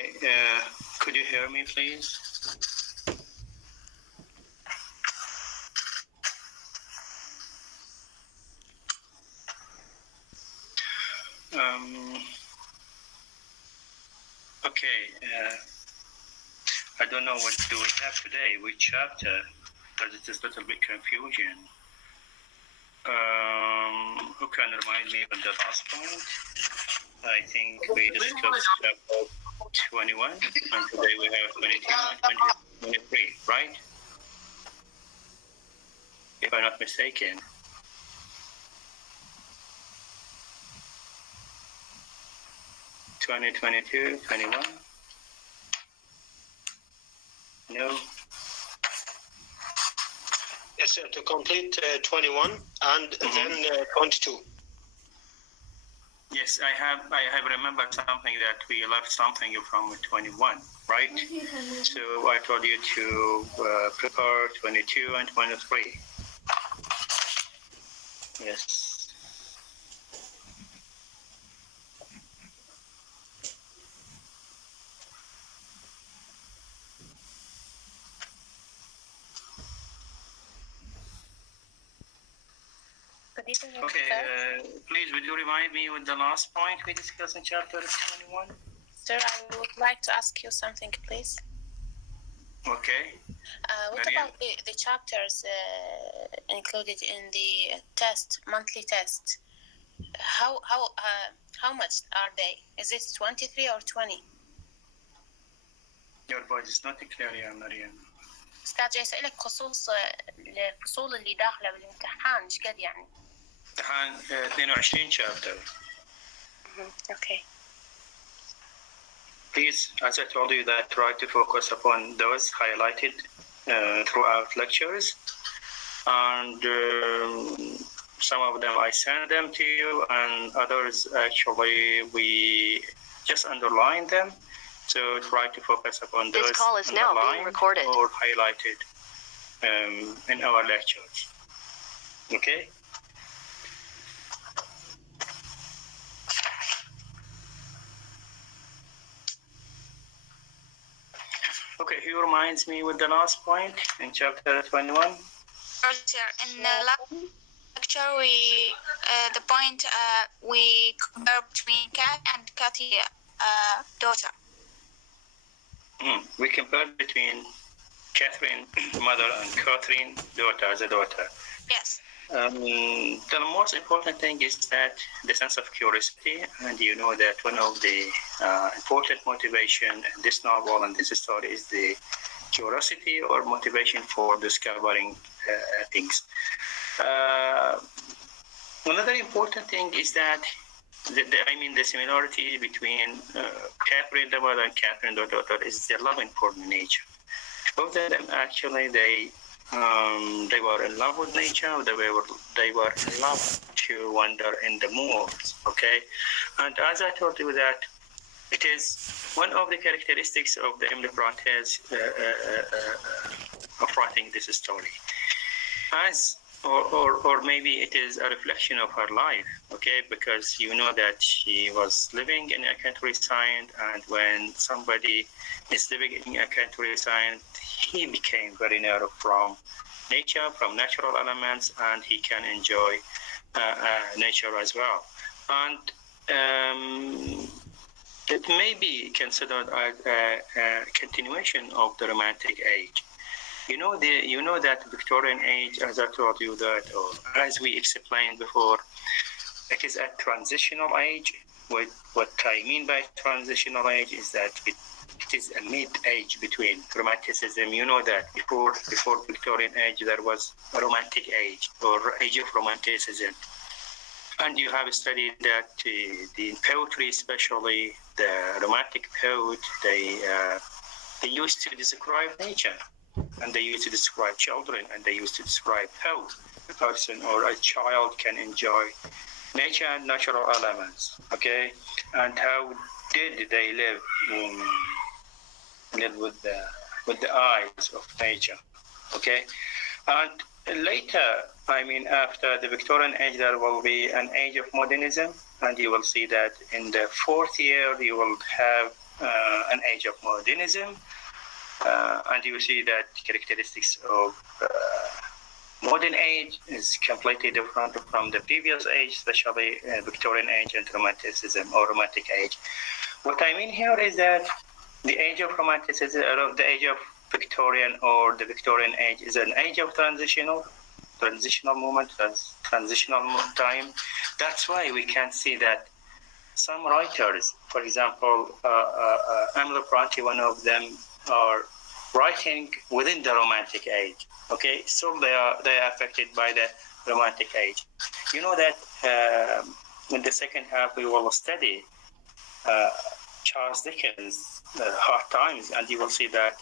Okay, could you hear me, please? Okay, I don't know what do we have today, which chapter, because it is a little bit confusion. Who can remind me of the last point? I think we discussed chapter 21, and today we have 22 and 23, right? If I'm not mistaken. '20, 22, 21? No? Yes, sir, to complete 21 and then 22. Yes, I have remembered something that we left something from 21, right? So I told you to prepare 22 and 23. Yes. Okay, please, would you remind me with the last point we discussed in chapter 21? Sir, I would like to ask you something, please. Okay. What about the chapters included in the monthly test? How much are they? Is it 23 or 20? Your voice is not clear يا مريم. أستاذ جاي أسألك خصوص الفصول اللي داخلة بالامتحان إيش قد يعني؟ امتحان 22 chapter. Okay. Please, as I told you, that try to focus upon those highlighted throughout lectures, and some of them I send them to you, and others actually we just underline them. So try to focus upon those. This call is now being recorded or highlighted in our lectures. Okay. Okay, who reminds me with the last point in chapter 21? In the last lecture, the point we compare between cat and catty daughter. We compared between Catherine, mother, and Catherine, daughter, as a daughter. Yes. The most important thing is that the sense of curiosity, and you know that one of the important motivation in this novel and this story is the curiosity or motivation for discovering things. Another important thing is that the similarity between Catherine the mother and Catherine the daughter is their loving for nature. Both of them actually they were in love with nature. They were in love to wander in the moors. Okay, and as I told you that it is one of the characteristics of the Emily Bronte's of writing this story, or maybe it is a reflection of her life. Okay, because you know that she was living in a countryside, and when somebody is living in a countryside, he became very narrow from nature, from natural elements, and he can enjoy nature as well. And it may be considered a continuation of the Romantic age. You know that Victorian age, as I told you that, or as we explained before, it is a transitional age. What I mean by transitional age is that it is a mid-age between Romanticism. You know that before Victorian age there was a Romantic age or age of Romanticism, and you have studied that the poetry, especially the Romantic poet, they used to describe nature, and they used to describe children, and they used to describe how a person or a child can enjoy nature and natural elements. Okay, and how did they live with the eyes of nature. Okay, and later, I mean, after the Victorian age, there will be an age of modernism, and you will see that in the fourth year, you will have an age of modernism, and you will see that characteristics of modern age is completely different from the previous age, especially Victorian age and Romanticism or Romantic age. What I mean here is that the age of Romanticism, the age of Victorian or the Victorian age is an age of transitional moment, transitional time. That's why we can see that some writers, for example, Emily Bronte, one of them, are writing within the Romantic age. Okay, so they are affected by the Romantic age. You know that in the second half we will study Charles Dickens' Hard Times, and you will see that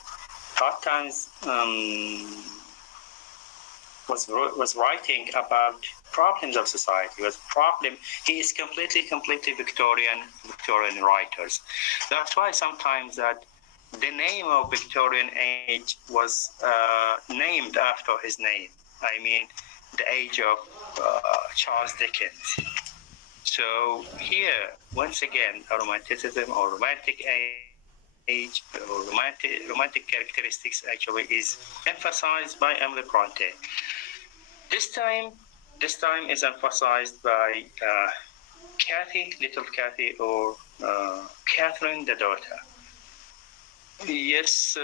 Hard Times was writing about problems of society. He is completely Victorian writers. That's why sometimes that the name of Victorian age was named after his name. I mean, the age of Charles Dickens. So here, once again, Romanticism or Romantic age or romantic characteristics actually is emphasized by Emily Bronte. This time is emphasized by little Cathy, or Catherine, the daughter. Yes,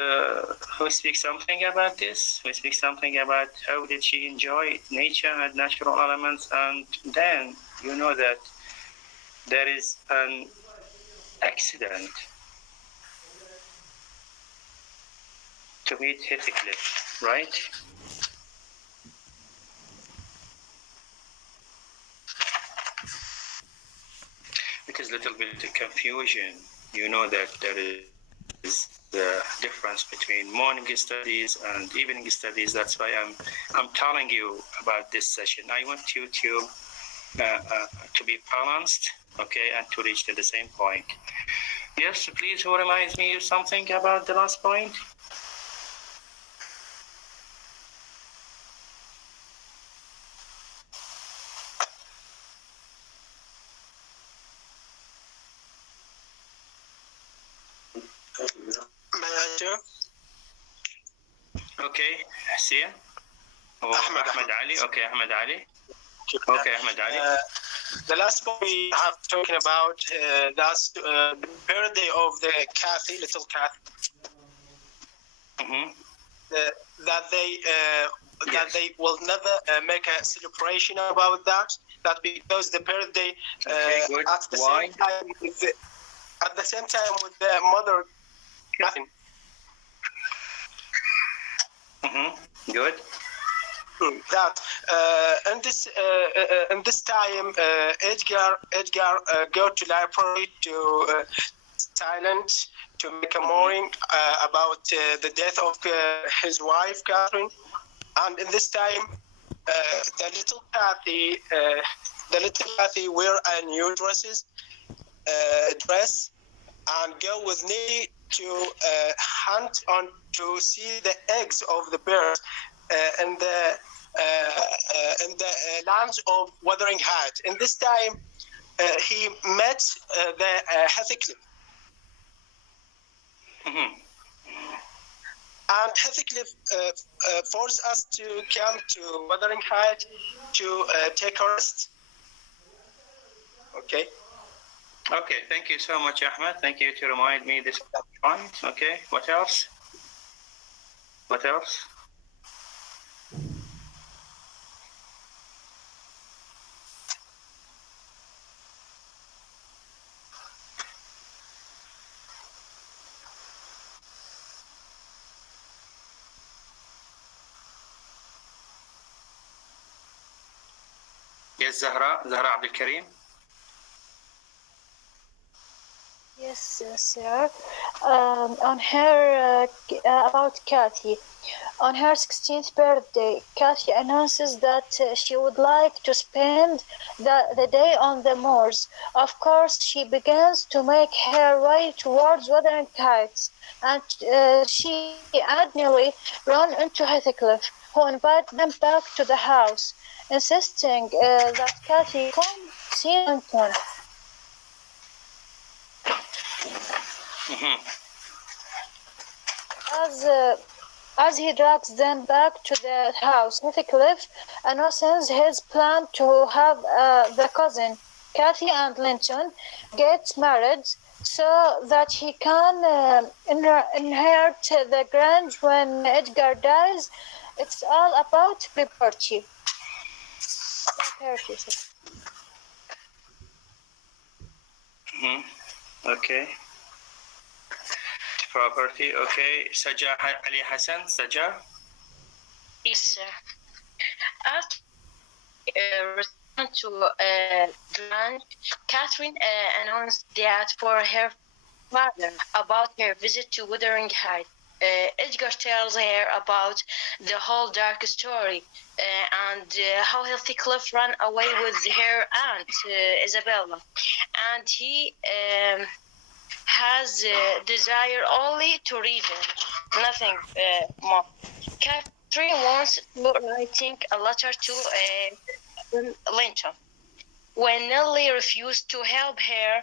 who speaks something about this? Who speaks something about how did she enjoy nature and natural elements? And then you know that there is an accident to meet Heathcliff, right? It is a little bit of confusion. You know that there is the difference between morning studies and evening studies. That's why I'm telling you about this session. I want you to be balanced, okay, and to reach to the same point. Yes, please, who reminds me of something about the last point? Manager. Okay, Hassia. Ahmed Ali. Okay, Ahmed Ali. Okay, Ahmed Ali. The last point we have talking about that's the birthday of the Cathy, little Cathy. Mm-hmm. That they will never make a celebration about that. That because the birthday at the Why? same time with the mother Cathy. Mm-hmm. Good. That in this time Edgar go to library to Thailand to make a mourning about the death of his wife Catherine, and in this time the little Cathy wear a new dress and go with Nelly to hunt on to see the eggs of the bird in the lands of Wuthering Heights. In this time, he met the Heathcliff. Mm-hmm. And Heathcliff forced us to come to Wuthering Heights to take a rest. Okay. Okay, thank you so much, Ahmed. Thank you to remind me this point. Okay, what else? What else? Yes, Zahra Abdul Karim. Yes, sir. On her about Cathy. On her 16th birthday, Cathy announces that she would like to spend the day on the moors. Of course, she begins to make her way towards Wuthering Heights, and she annually runs into Heathcliff, who invite them back to the house, insisting that Kathy come see Linton. As he drags them back to the house, Heathcliff announces his plan to have the cousin, Kathy and Linton, get married so that he can inherit the Grange when Edgar dies. It's all about property. Okay. Property. Okay. Saja Ali Hassan. Saja. Yes, sir. After return to Grange, Catherine announced that for her father about her visit to Wuthering Heights. Edgar tells her about the whole dark story and how Heathcliff ran away with her aunt Isabella, and he has desire only to revenge, nothing more. Catherine wants to writing a letter to Linton. When Nellie refused to help her,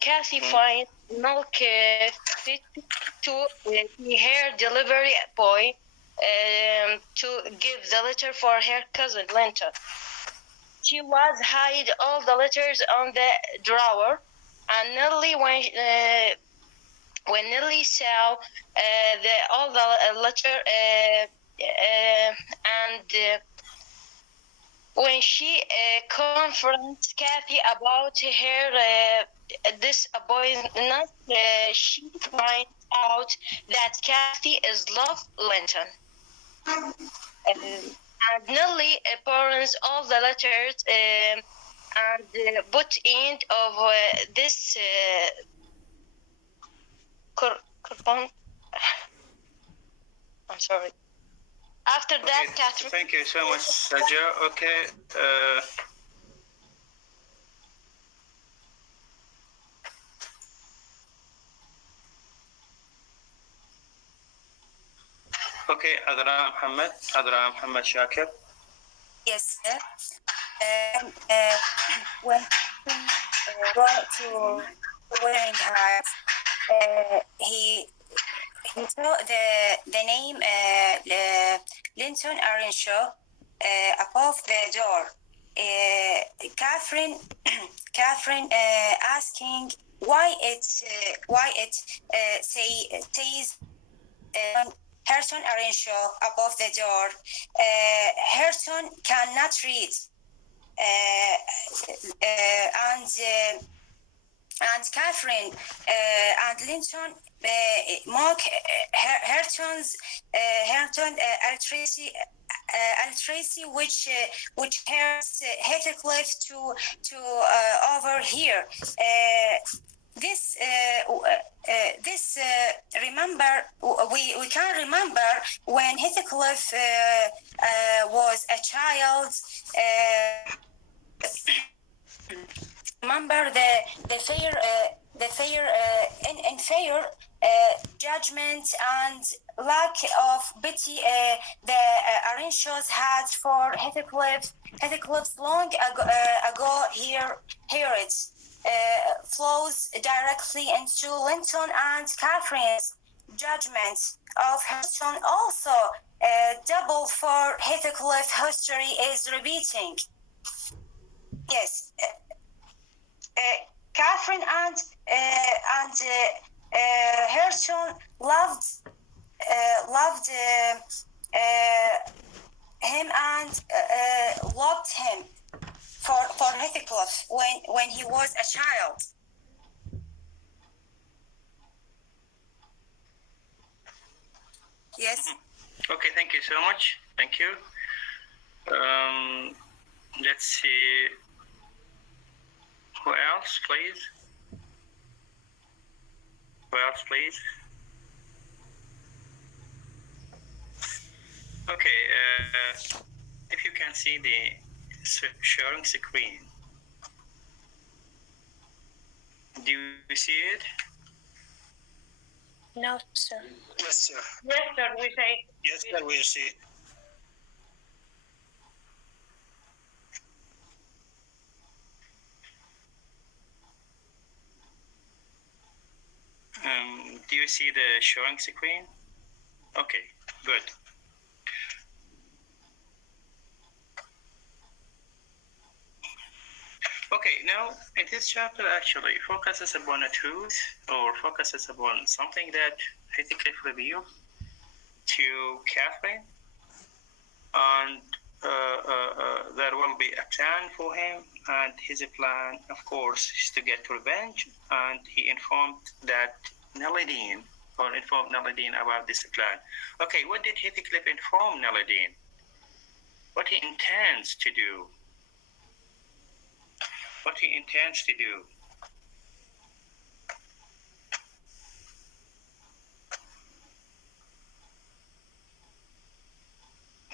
Kathy finds Milk fit to be her delivery boy to give the letter for her cousin Linton. She was hide all the letters on the drawer, and Nellie, when Nellie saw all the letter and when she confronts Kathy about her disappointment, she finds out that Kathy is love Linton. And Nellie burns all the letters and put end of this I'm sorry. After that, Catherine. Thank you so much, Saja. Okay. Okay, Adra Muhammad Shakir. Yes, sir. When brought to Wuthering Heights, he saw the name Linton Arenshaw above the door. Catherine asking why it says Herton Arenshaw above the door. Herton cannot read, and Catherine and Linton mock Herton illiteracy, which hurts Heathcliff to overhear. This remember we can remember when Heathcliff was a child. Remember the fair judgment and lack of pity the Arenshaws had for Heathcliff's long ago heard flows directly into Linton and Catherine's judgment of Herton. Also, double for Heathcliff history is repeating. Yes, Catherine and Herton loved him and loved him for Heathcliff when he was a child. Yes. Okay, thank you so much. Thank you. Let's see. Who else, please? Who else, please? Okay, if you can see the sharing screen. Do you see it? No, sir. Yes, sir. Yes, sir. We say. Yes, sir, we see. you see the showing screen? Okay, good. Okay, now in this chapter actually focuses upon a truth or focuses upon something that Heathcliff revealed to Catherine, and there will be a plan for him, and his plan, of course, is to get revenge, and he informed Nelladine about this plan. Okay, what did Heathcliff inform Nelladine? What he intends to do? What he intends to do?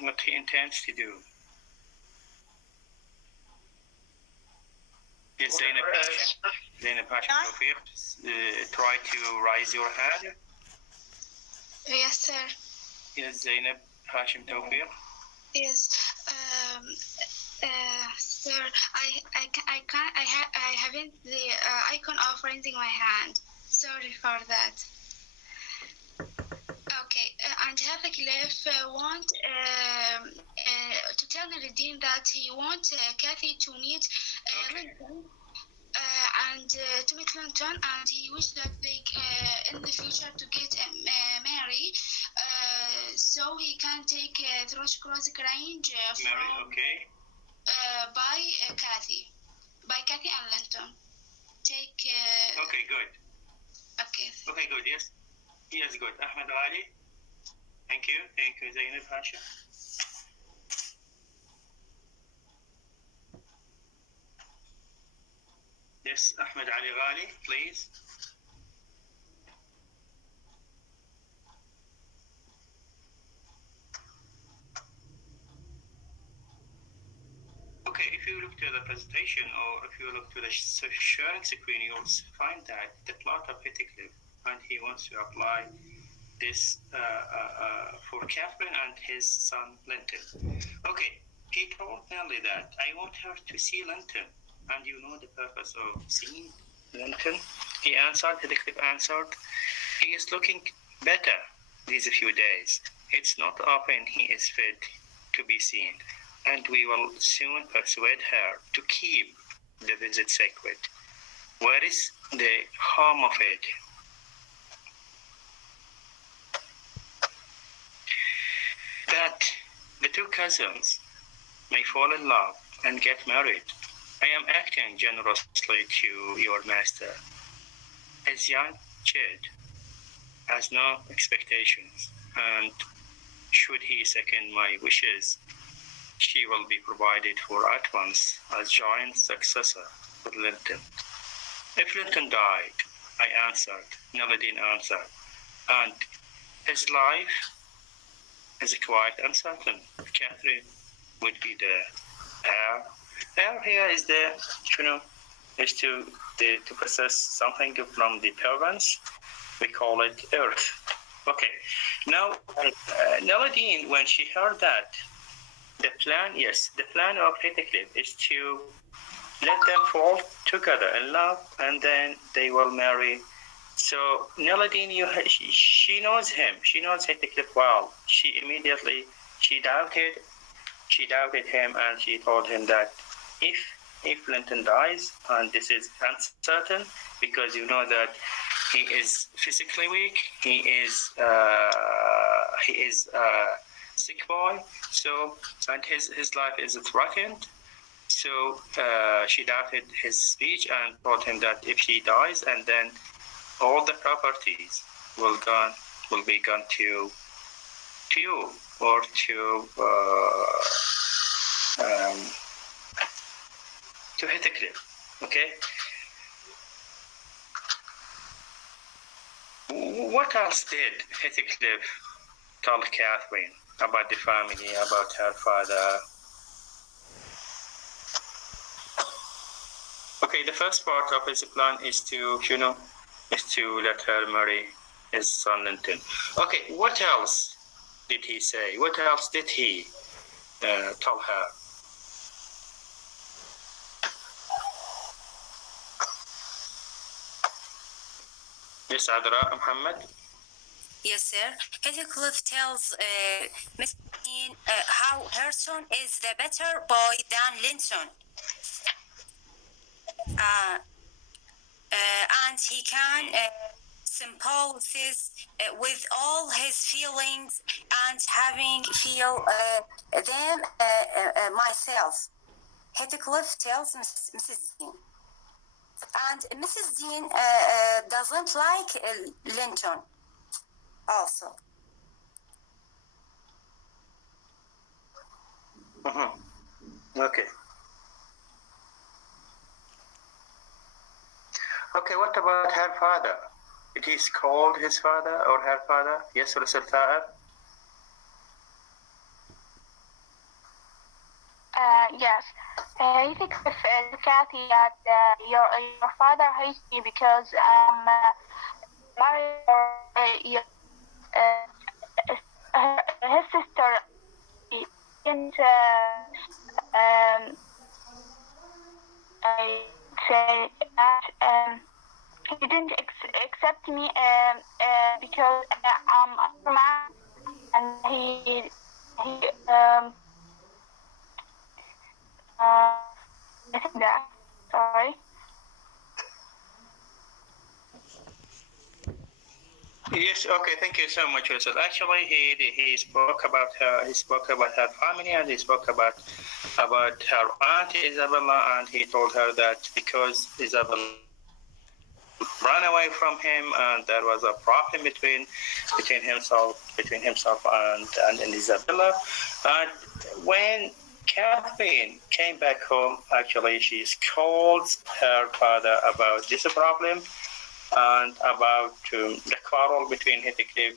What he intends to do? Yes, Zainab Hashim Tawfiq, try to raise your hand. Yes, sir. Yes, Zainab Hashim Tawfiq. Yes, sir. I haven't the icon of raising my hand. Sorry for that. Okay, and Heathcliff want to tell Nadine that he wants Kathy to meet Linton. And to meet Linton, and he wishes that they in the future to get married, so he can take Thrush Cross Grange by Kathy and Linton. Take. Okay, good. Okay. Okay, good. Yes, good. Ahmed Ali. Thank you, Zainab Hashim. Yes, Ahmed Ali Ghali, please. Okay, if you look to the presentation or if you look to the sharing screen, you'll find that the plot of Heathcliff, and he wants to apply this for Catherine and his son Linton. Okay, he told Nelly that I want her to see Linton. And you know the purpose of seeing Linton? Heathcliff answered, he is looking better these few days. It's not often he is fit to be seen, and we will soon persuade her to keep the visit sacred. Where is the harm of it? That the two cousins may fall in love and get married. I am acting generously to your master. His young child has no expectations, and should he second my wishes, she will be provided for at once as joint successor with Linton. If Linton died, Nelladine answered, and his life is quite uncertain. Catherine would be the heir. Heir here is to possess something from the parents. We call it earth. Okay. Now, Nelladine, when she heard that, the plan of Heathcliff is to let them fall together in love, and then they will marry. So Nelladine, she knows him. She knows Heathcliff well. She doubted him, and she told him that if Linton dies, and this is uncertain because you know that he is physically weak, he is sick boy, so and his life is threatened. So she doubted his speech and told him that if he dies, and then all the properties will be gone to you or to Heathcliff. Okay. What else did Heathcliff tell Catherine about the family, about her father? Okay, the first part of his plan is to let her marry his son Linton. Okay, what else did he say? What else did he tell her? Yes, Adra Muhammad. Yes, sir. Heathcliff tells Miss Dean how her son is the better boy than Linton. And he can sympathize with all his feelings and having feel them myself. Heathcliff tells Mrs. Dean. And Mrs. Dean doesn't like Linton also. Okay. Okay, what about her father? It is called his father or her father? Yes, Rasul Ta'ab? Yes. Heathcliff Kathy that your father hates me because I'm married or his sister didn't I say that he didn't accept me because I'm a man and he I think that sorry. Yes, okay, thank you so much, Rasul. Actually, he spoke about her. He spoke about her family, and he spoke about her aunt Isabella, and he told her that because Isabella ran away from him, and there was a problem between himself and Isabella. And when Catherine came back home, actually, she scolds her father about this problem and about the quarrel between Heathcliff,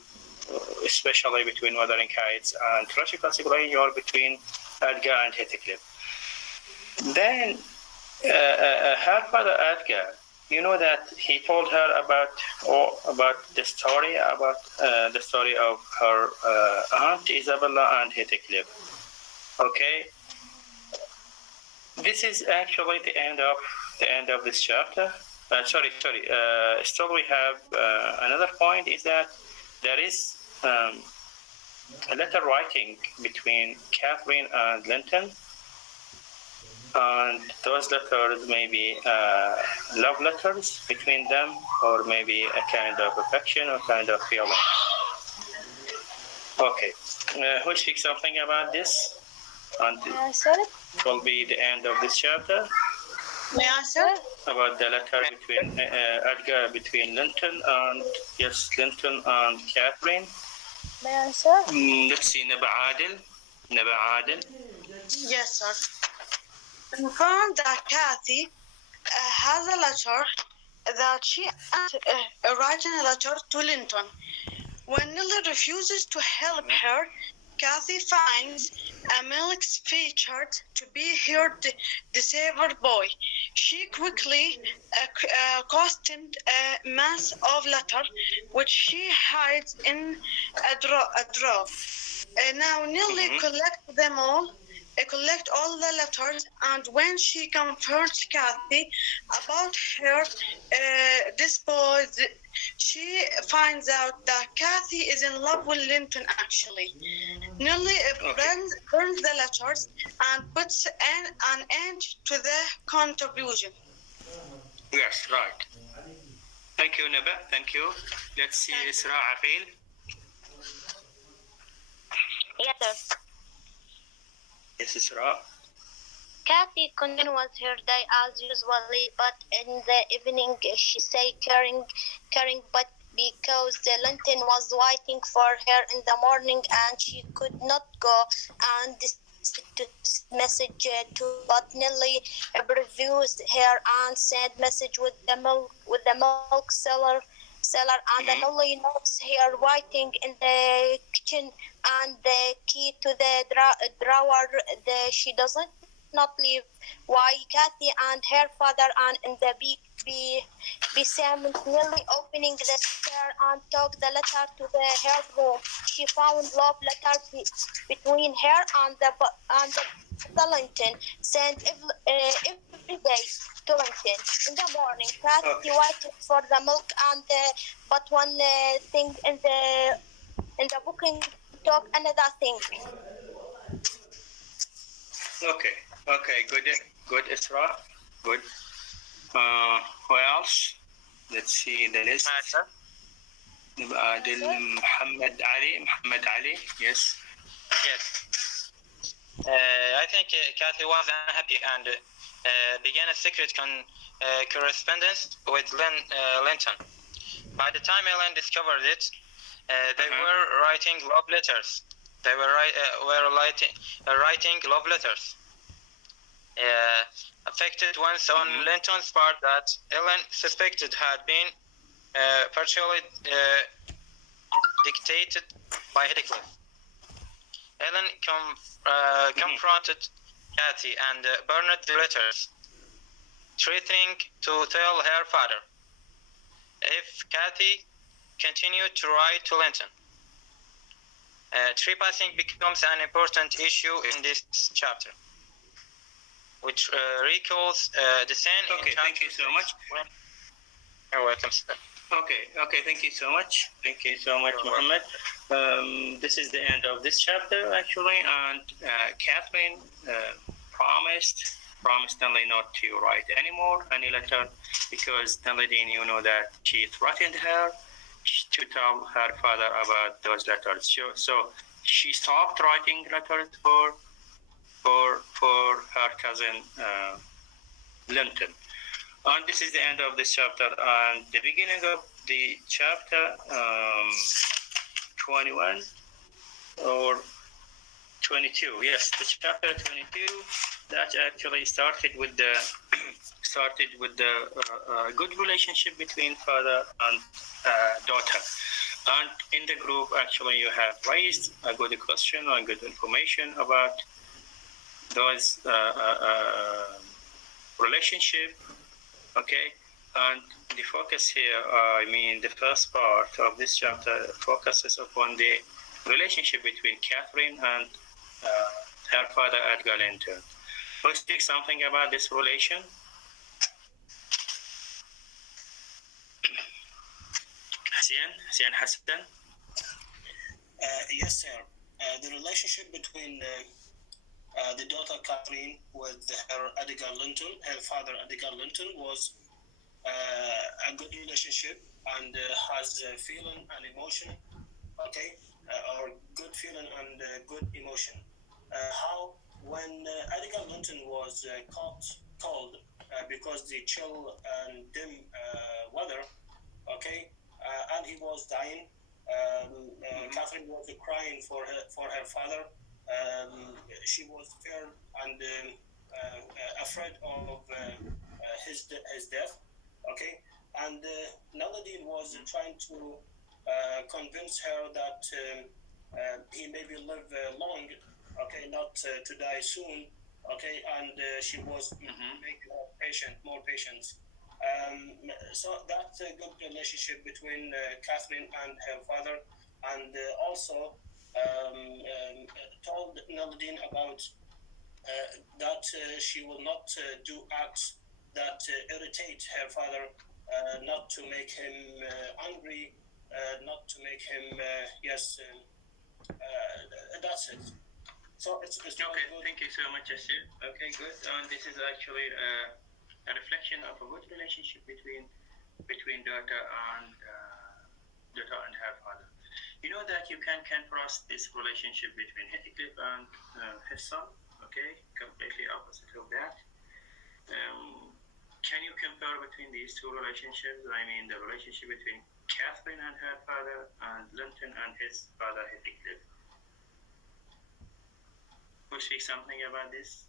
especially between Wuthering Heights and Classical or between Edgar and Heathcliff. Then her father Edgar, you know that he told her about the story of her aunt Isabella and Heathcliff. Okay, this is actually the end of this chapter. Still, we have another point is that there is a letter writing between Catherine and Linton, and those letters may be love letters between them, or maybe a kind of affection or kind of feeling. Okay, who speaks something about this? And it will be the end of this chapter. May I answer? About the letter between Edgar between Linton and Catherine. May I answer? Let's see, Naba Adil. Yes, sir. We found that Kathy has a letter that she writing a letter to Linton. When Nilla refuses to help her, Kathy finds Amalek's featured to be her disabled boy. She quickly costumed a mass of letters, which she hides in a drawer. Now Nelly collect all the letters, and when she confronts Kathy about her disposal, she finds out that Kathy is in love with Linton actually. Nelly burns the letters and puts an end to the contribution. Yes, right. Thank you, Naba. Thank you. Let's see Isra Aqil. Yes, sir. Yes, Isra. Kathy continues her day as usually, but in the evening she say caring, but because Linton was waiting for her in the morning and she could not go, and to message to, but Nelly refused her and sent message with the milk seller, and Nelly notes her waiting in the kitchen and the key to the drawer. She doesn't not leave. Why Kathy and her father and in the be nearly opening the door and took the letter to her room. She found love letter between her and the the lantern, sent every day to lantern. In the morning, Kathy waited for the milk, and but one thing in the booking took another thing. Okay, good, Isra, good. Who else? Let's see the list. Adil Muhammad Ali, yes. I think Kathy was unhappy and began a secret correspondence with Linton. By the time Ellen discovered it, they were writing love letters. They were writing love letters. Affected once on Linton's part that Ellen suspected had been partially dictated by Heathcliff. Ellen confronted Kathy and burned the letters, threatening to tell her father if Kathy continued to write to Linton. Trespassing becomes an important issue in this chapter, which recalls the scene. Okay, thank you so much. You're welcome, sir. Okay, thank you so much. Thank you so much, Muhammad. This is the end of this chapter, actually, and Catherine promised Stanley not to write any letter, because Stanley, you know that she threatened her to tell her father about those letters. So she stopped writing letters for her cousin Linton. And this is the end of this chapter. And the beginning of the chapter 21 or 22. Yes, the chapter 22 that actually started with the good relationship between father and daughter. And in the group, actually, you have raised a good question and good information about those relationship. Okay, and the focus here, the first part of this chapter focuses upon the relationship between Catherine and her father, Edgar Linton. Who speak something about this relation? Hussein Hassan? Yes, sir. The relationship between the daughter Catherine with her Edgar Linton, her father Edgar Linton, was a good relationship and has feeling and emotion, okay, or good feeling and good emotion. How when Edgar Linton was cold because the chill and dim weather, okay, and he was dying. Catherine was crying for her father. She was scared and afraid of his death. Okay, and Naladin was trying to convince her that he maybe live long. Okay, not to die soon. Okay, and she was making her more patient. So that's a good relationship between Catherine and her father, and also told Naladin about that she will not do acts that irritate her father, not to make him angry, not to make him that's it. So it's okay. Good. Thank you so much, Asir. Okay, good. And this is actually a reflection of a good relationship between daughter and her father. You know that you can cross this relationship between Heathcliff and his son. Okay, completely opposite of that. Can you compare between these two relationships? The relationship between Catherine and her father and Linton and his father Heathcliff. Will say something about this?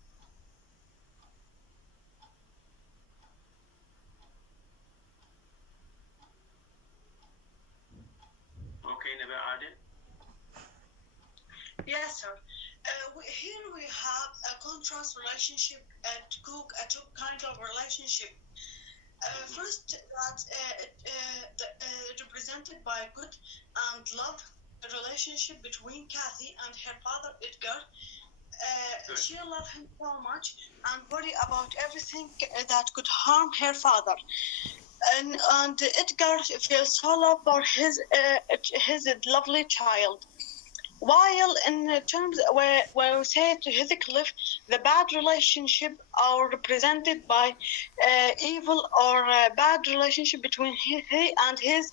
Okay, Naba Adil. Yes, sir. Here we have a contrast relationship, two kind of relationship. First, that represented by good and love relationship between Kathy and her father Edgar. she loved him so much and worry about everything that could harm her father. And Edgar feels so love for his lovely child. While in terms where we say to Heathcliff, the bad relationship are represented by evil or bad relationship between he and his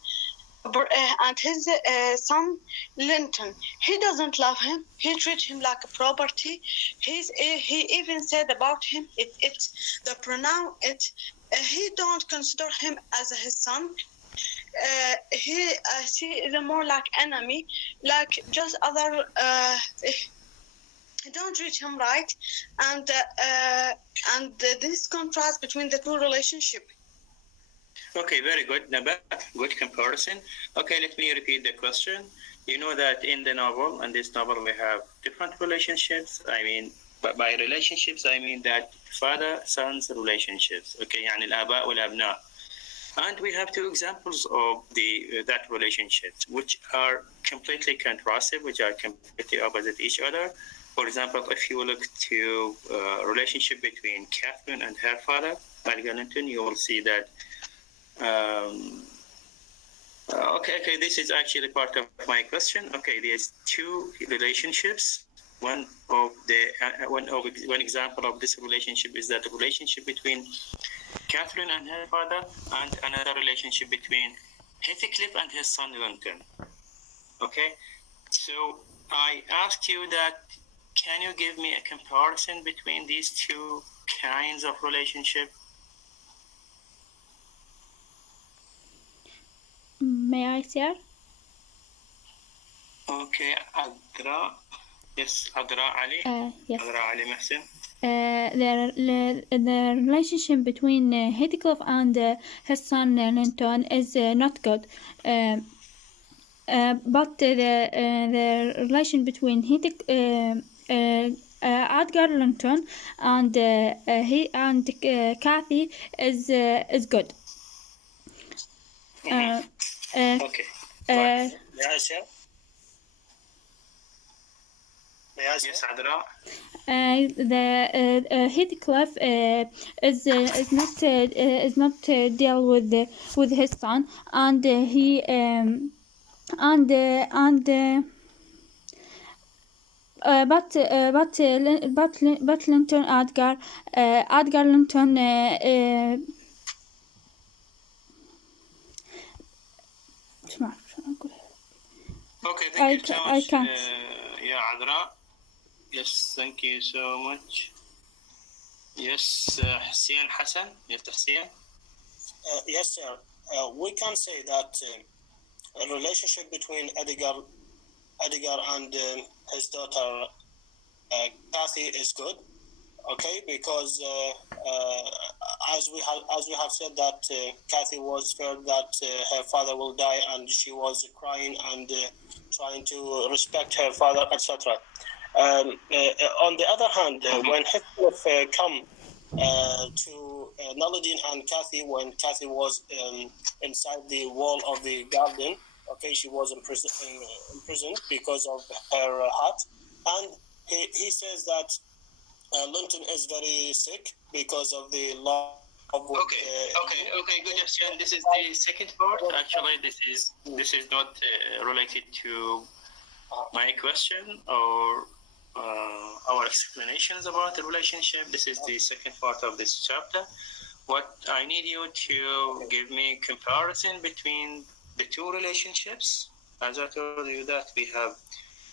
son Linton. He doesn't love him. He treats him like a property. He even said about him it's the pronoun it. He don't consider him as his son. He see them more like enemy, like just other. Don't treat him right, and this contrast between the two relationship. Okay, very good, Nabat. Good comparison. Okay, let me repeat the question. You know that in the novel, in this novel, we have different relationships. I mean, but by relationships, I mean that father-son's relationships. Okay, يعني الآباء والأبناء. And we have two examples of that relationship, which are completely contrastive, which are completely opposite each other. For example, if you look to relationship between Catherine and her father, Edgar Linton, you will see that. Okay, this is actually part of my question. Okay, there's two relationships. One example of this relationship is that the relationship between Catherine and her father, and another relationship between Heathcliff and his son Linton. Okay, so I asked you that, can you give me a comparison between these two kinds of relationship? May I, sir? Okay, Adra. Yes, Adra Ali. Yes. Adra Ali Mahsen. The relationship between Heathcliff and his son Linton is not good. But the relation between Edgar Linton and Kathy is good. Okay. May I share? Yes, Adra. The Heathcliff is not deal with his son, and he but Linton Edgar Linton Okay, thank you so much. I can't. Yeah, Adra. Yes, thank you so much. Yes, Hussein Hassan. Yes, Hussein. Yes, sir. We can say that a relationship between Edgar and his daughter Kathy is good. Okay, because as we have said that Kathy was scared that her father will die, and she was crying and trying to respect her father, etc. On the other hand, when Heathcliff come to Nalodin and Kathy, when Kathy was inside the wall of the garden, okay, she was imprisoned because of her heart, and he says that Linton is very sick because of the love. Okay, good. Yes, this is the second part. Actually, this is not related to my question or our explanations about the relationship. This is the second part of this chapter. What I need you to give me comparison between the two relationships. As I told you that we have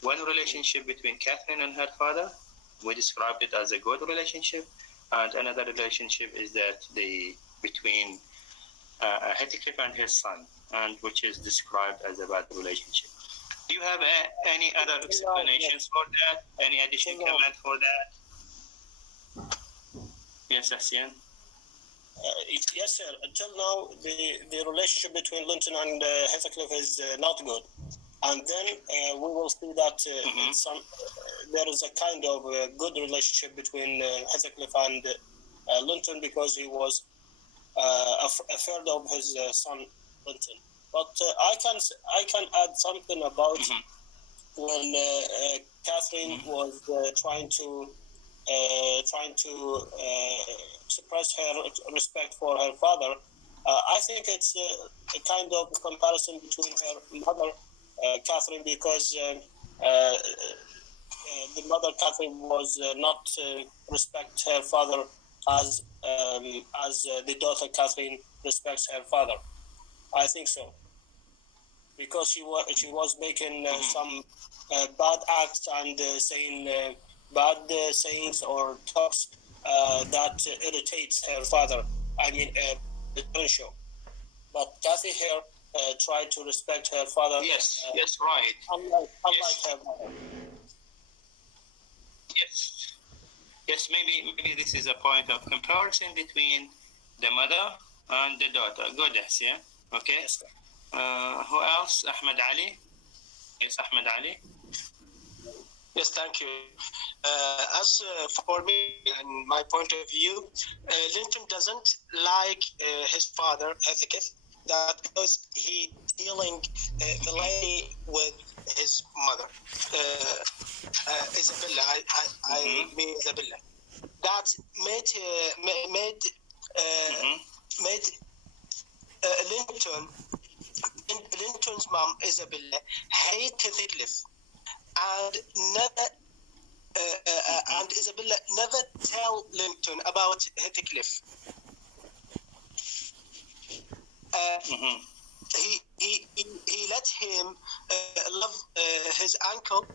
one relationship between Catherine and her father. We described it as a good relationship, and another relationship is that between Heathcliff and his son, and which is described as a bad relationship. Do you have any other explanations for that? Any additional comment for that? Yes, Asian. Yes, sir. Until now, the relationship between Linton and Heathcliff is not good. And then we will see that there is a kind of good relationship between Heathcliff and Linton, because he was afraid of his son Linton. But I can add something about when Catherine was trying to suppress her respect for her father. I think it's a kind of comparison between her mother, Catherine, because the mother Catherine was not respect her father as the daughter Catherine respects her father. I think so, because she was making some bad acts and saying bad sayings or talks that irritates her father. I mean, the show. But Kathy here tried to respect her father. Yes, yes, right. Unlike Yes. her mother. Yes. Yes, maybe this is a point of comparison between the mother and the daughter. Good, Hassan. Okay. Yes, Who else? Ahmed Ali. Yes, Ahmed Ali. Yes, thank you. As for me and my point of view, Linton doesn't like his father, Hezekiah, that because he dealing villainy with his mother, Isabella. I mean Isabella. That made Linton's mom, Isabella, hate Heathcliff and never. And Isabella never tell Linton about Heathcliff. He let him love his uncle,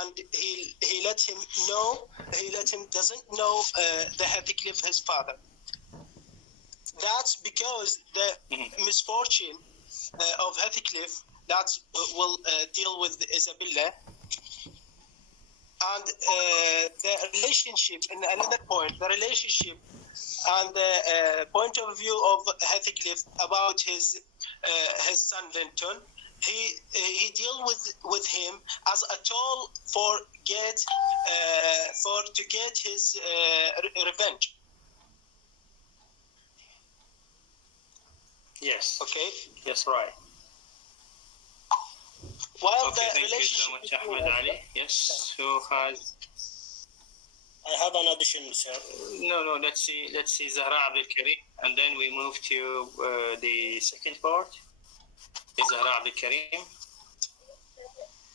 and he let him doesn't know the Heathcliff, his father. That's because the misfortune of Heathcliff that will deal with Isabella. And the relationship, and another point, the relationship and the point of view of Heathcliff about his son Linton, he deal with him as a tool to get his revenge. Yes. Okay. Yes, right. While okay, the thank you so much, Ahmed Ali. Yes. Who has? I have an addition, sir. No. Let's see Zahra Abdul Karim, and then we move to the second part. Is Zahra Abdul Karim?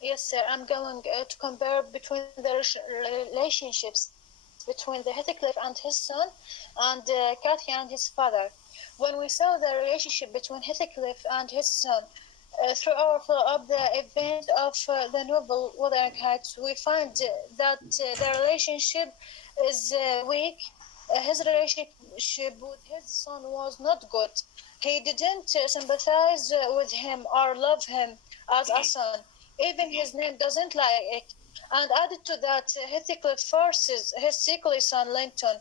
Yes, sir. I'm going to compare between the relationships between the Heathcliff and his son and Cathy and his father. When we saw the relationship between Heathcliff and his son throughout the event of the novel Wuthering Heights, we find that the relationship is weak. His relationship with his son was not good. He didn't sympathize with him or love him as a son. Even his name doesn't like it. And added to that, Heathcliff forces his sickly son Linton,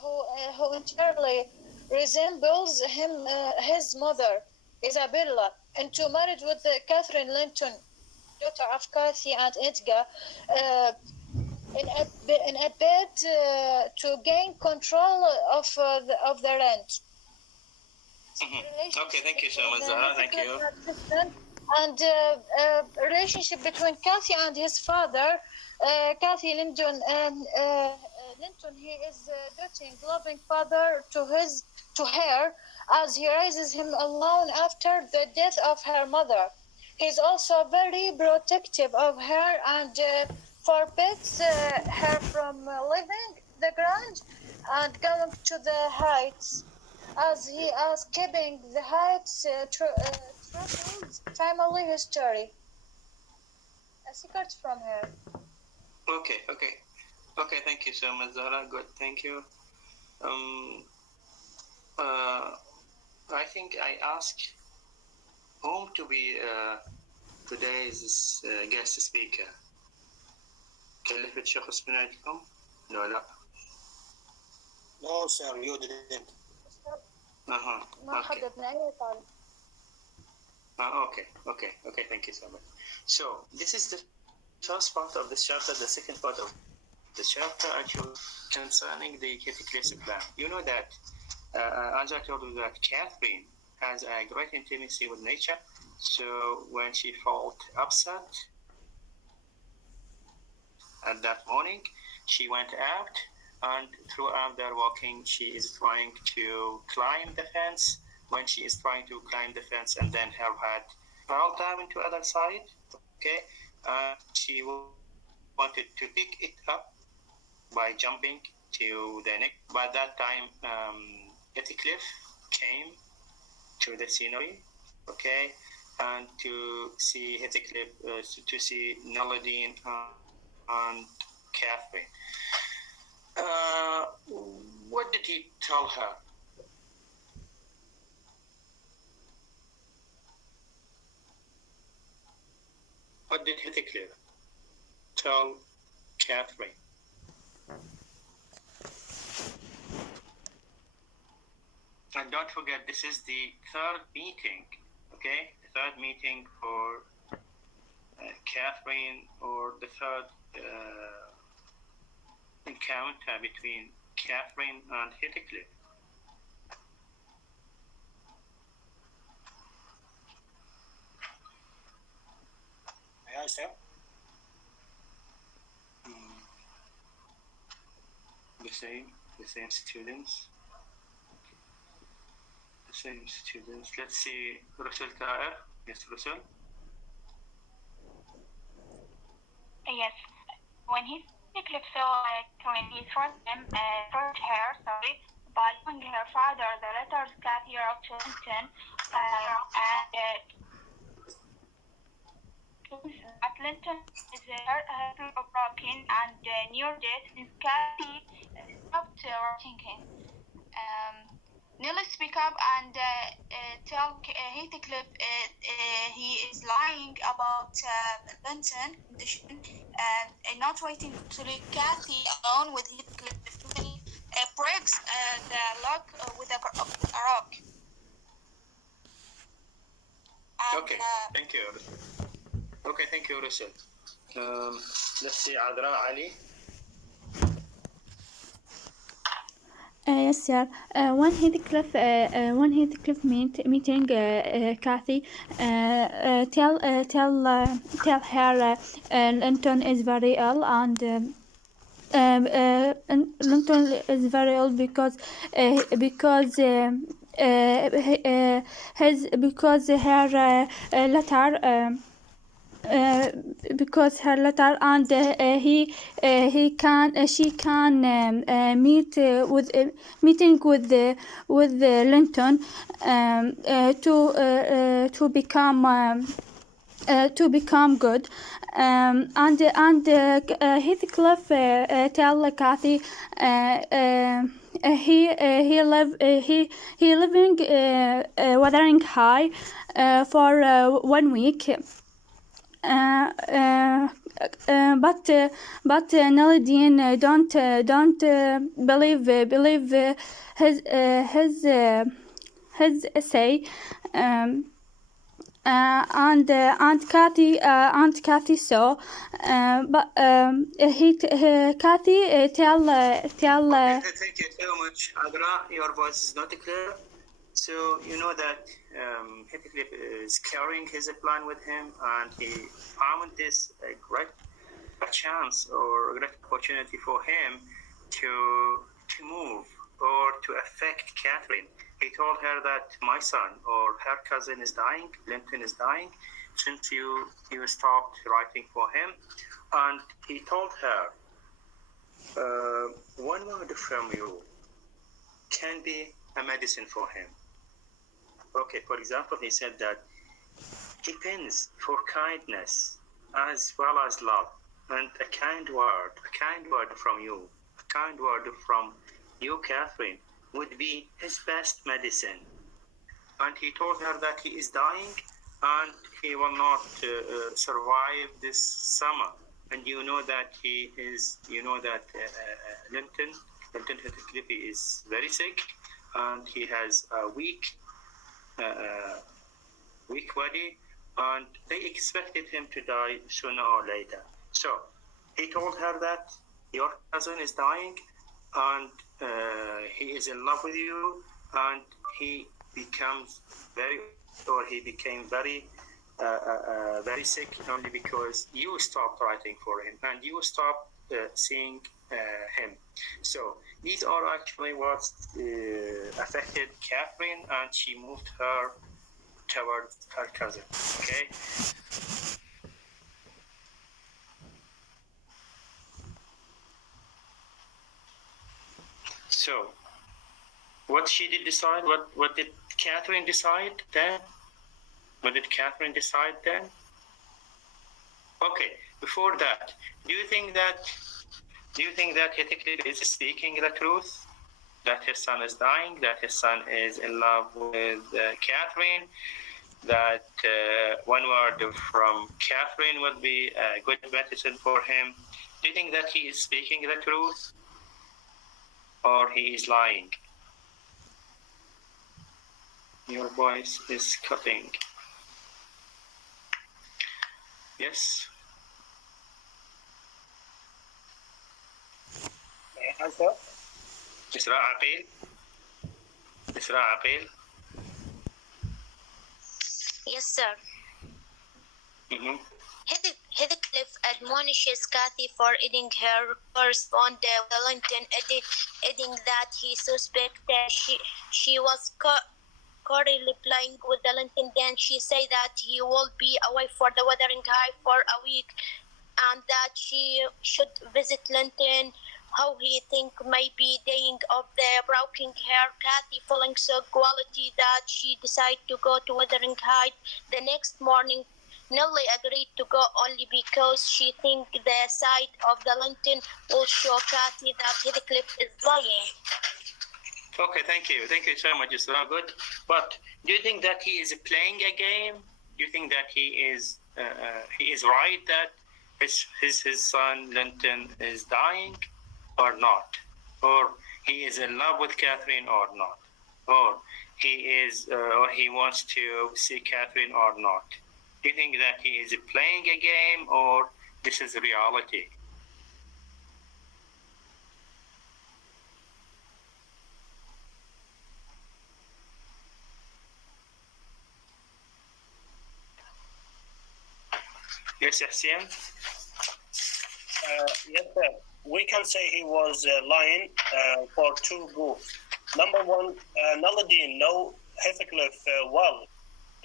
who entirely resembles his mother, Isabella, into marriage with Catherine Linton, daughter of Cathy and Edgar, in a bid to gain control of the land. Okay, thank you so much, Zahra. Thank you. And relationship between Cathy and his father, Cathy Linton, Linton, he is doting, loving father to her, as he raises him alone after the death of her mother. He's also very protective of her and forbids her from leaving the ground and going to the heights, as he is keeping the heights Throttle's family history. A secret from her. Okay. Thank you so much, Zahra. Good, thank you. I think I asked whom to be today's guest speaker. كلفت شخص من عندكم؟ لا. No, sir, you didn't. ما حددنا أي طالب. Okay, thank you so much. So, this is the first part of this chapter. The second part of the chapter actually concerning the Heathcliff's plan. You know that, as I told you, that Catherine has a great intimacy with nature. So when she felt upset, at that morning, she went out, and throughout their walking, she is trying to climb the fence. When she is trying to climb the fence, and then her head fell down into the other side, okay, she wanted to pick it up by jumping to the neck. By that time, Heathcliff came to the scenery, okay, and to see Heathcliff, to see Naladine and Catherine. What did he tell her? What did Heathcliff tell Catherine? And don't forget, this is the third meeting, okay? The third meeting for Catherine, or the third encounter between Catherine and Heathcliff. Yes, sir. The same students. The same students. Let's see, Russell Taher. Yes, Russell. Yes. When Heathcliff saw Catherine, he threatened her, by giving her father the letters Cathy wrote to Linton, and that Linton is broken and near death since Cathy stopped writing him. Nelly speak up and tell Heathcliff he is lying about Linton's condition and not waiting to leave Cathy alone with Heathcliff. He breaks the lock with a rock. And, okay, thank you. Okay, thank you, Russell. Let's see, Adra Ali. Yes, sir. When Heathcliff meeting Cathy, tell her Linton is very ill, and Linton is very ill because her letter. Because her letter, and she can meeting with Linton to become good, and Heathcliff tell Cathy he living wuthering high for 1 week. But Naladine don't believe his say, and Cathy saw, but Cathy tell. Thank you so much, Adra. Your voice is not clear. So you know that Heathcliff is carrying his plan with him, and he found this a great chance or a great opportunity for him to move or to affect Catherine. He told her that my son or her cousin is dying, Linton is dying, since you stopped writing for him. And he told her, one word from you can be a medicine for him. Okay, for example, he said that he pins for kindness as well as love, and a kind word from you, a kind word from you, Catherine, would be his best medicine. And he told her that he is dying and he will not survive this summer. And you know that Linton Heathcliff is very sick, and he has a weak body, and they expected him to die sooner or later. So he told her that your cousin is dying, and he is in love with you, and he became very very sick only because you stopped writing for him, and you stopped seeing him. So these are actually what affected Catherine, and she moved her towards her cousin. Okay. So, what she did decide? What did Catherine decide then? What did Catherine decide then? Okay. Before that, do you think that Hezekiah is speaking the truth? That his son is dying? That his son is in love with Catherine? That one word from Catherine would be a good medicine for him? Do you think that he is speaking the truth, or he is lying? Your voice is cutting. Yes. Answer. إسراء عقيل. إسراء عقيل. Yes, sir. Mm-hmm. Heathcliff admonishes Cathy for aiding her correspondent Wellington, adding that he suspected she was currently playing with Wellington. Then she said that he will be away for the Wuthering Heights for a week, and that she should visit Linton, how he think may be dying of the broken hair. Cathy, feeling so quality that she decided to go to Wuthering Heights the next morning. Nelly agreed to go only because she think the sight of the Linton will show Cathy that Heathcliff is lying. Okay, thank you so much. It's not good. But do you think that he is playing a game? Do you think that he is right that his son Linton is dying, or not? Or he is in love with Catherine, or not? Or he wants to see Catherine, or not? Do you think that he is playing a game, or this is reality? Yes, Hussein? Yes, sir. We can say he was lying for two groups. Number one, Nulladdin know Heathcliff well.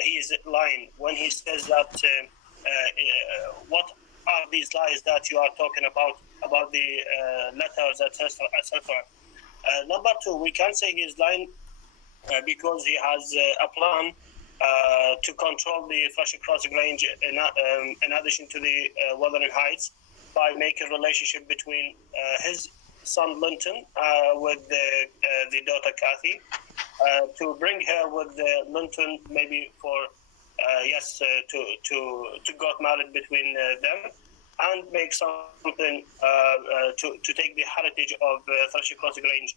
He is lying when he says that what are these lies that you are talking about the letters, etc., etc. Number two, we can say he is lying because he has a plan to control the Flushing Crossing Range in addition to the Wuthering Heights by making a relationship between his son Linton with the daughter Cathy, to bring her with Linton maybe for to got married between them and make something to take the heritage of Flushing Crossing Range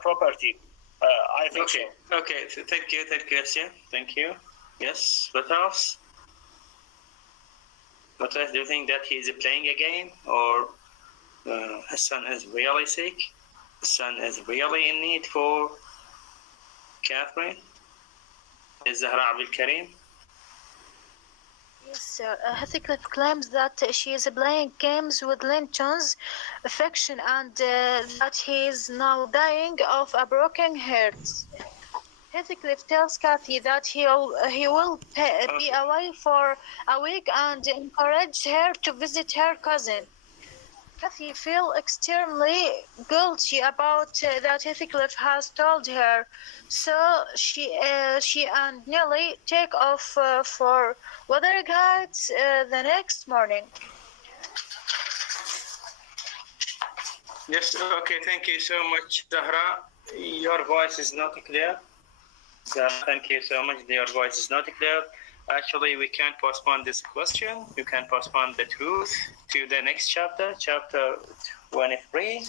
property. I think okay. so. Okay. Thank you, Hussein. Thank you. Yes. What else? What else? Do you think that he is playing a game, or his son is really sick? His son is really in need for Catherine? Is Zahra Abdul Karim? Yes, sir. Heathcliff claims that she is playing games with Linton's affection, and that he is now dying of a broken heart. Heathcliff tells Cathy that he will be away for a week and encourage her to visit her cousin. Cathy feels extremely guilty about that Heathcliff has told her, so she and Nelly take off for Wuthering Heights the next morning. Yes, okay, thank you so much, Zahra. Your voice is not clear. Zahra, thank you so much. Your voice is not clear. Actually, we can postpone this question. You can postpone the truth to the next chapter, chapter 23,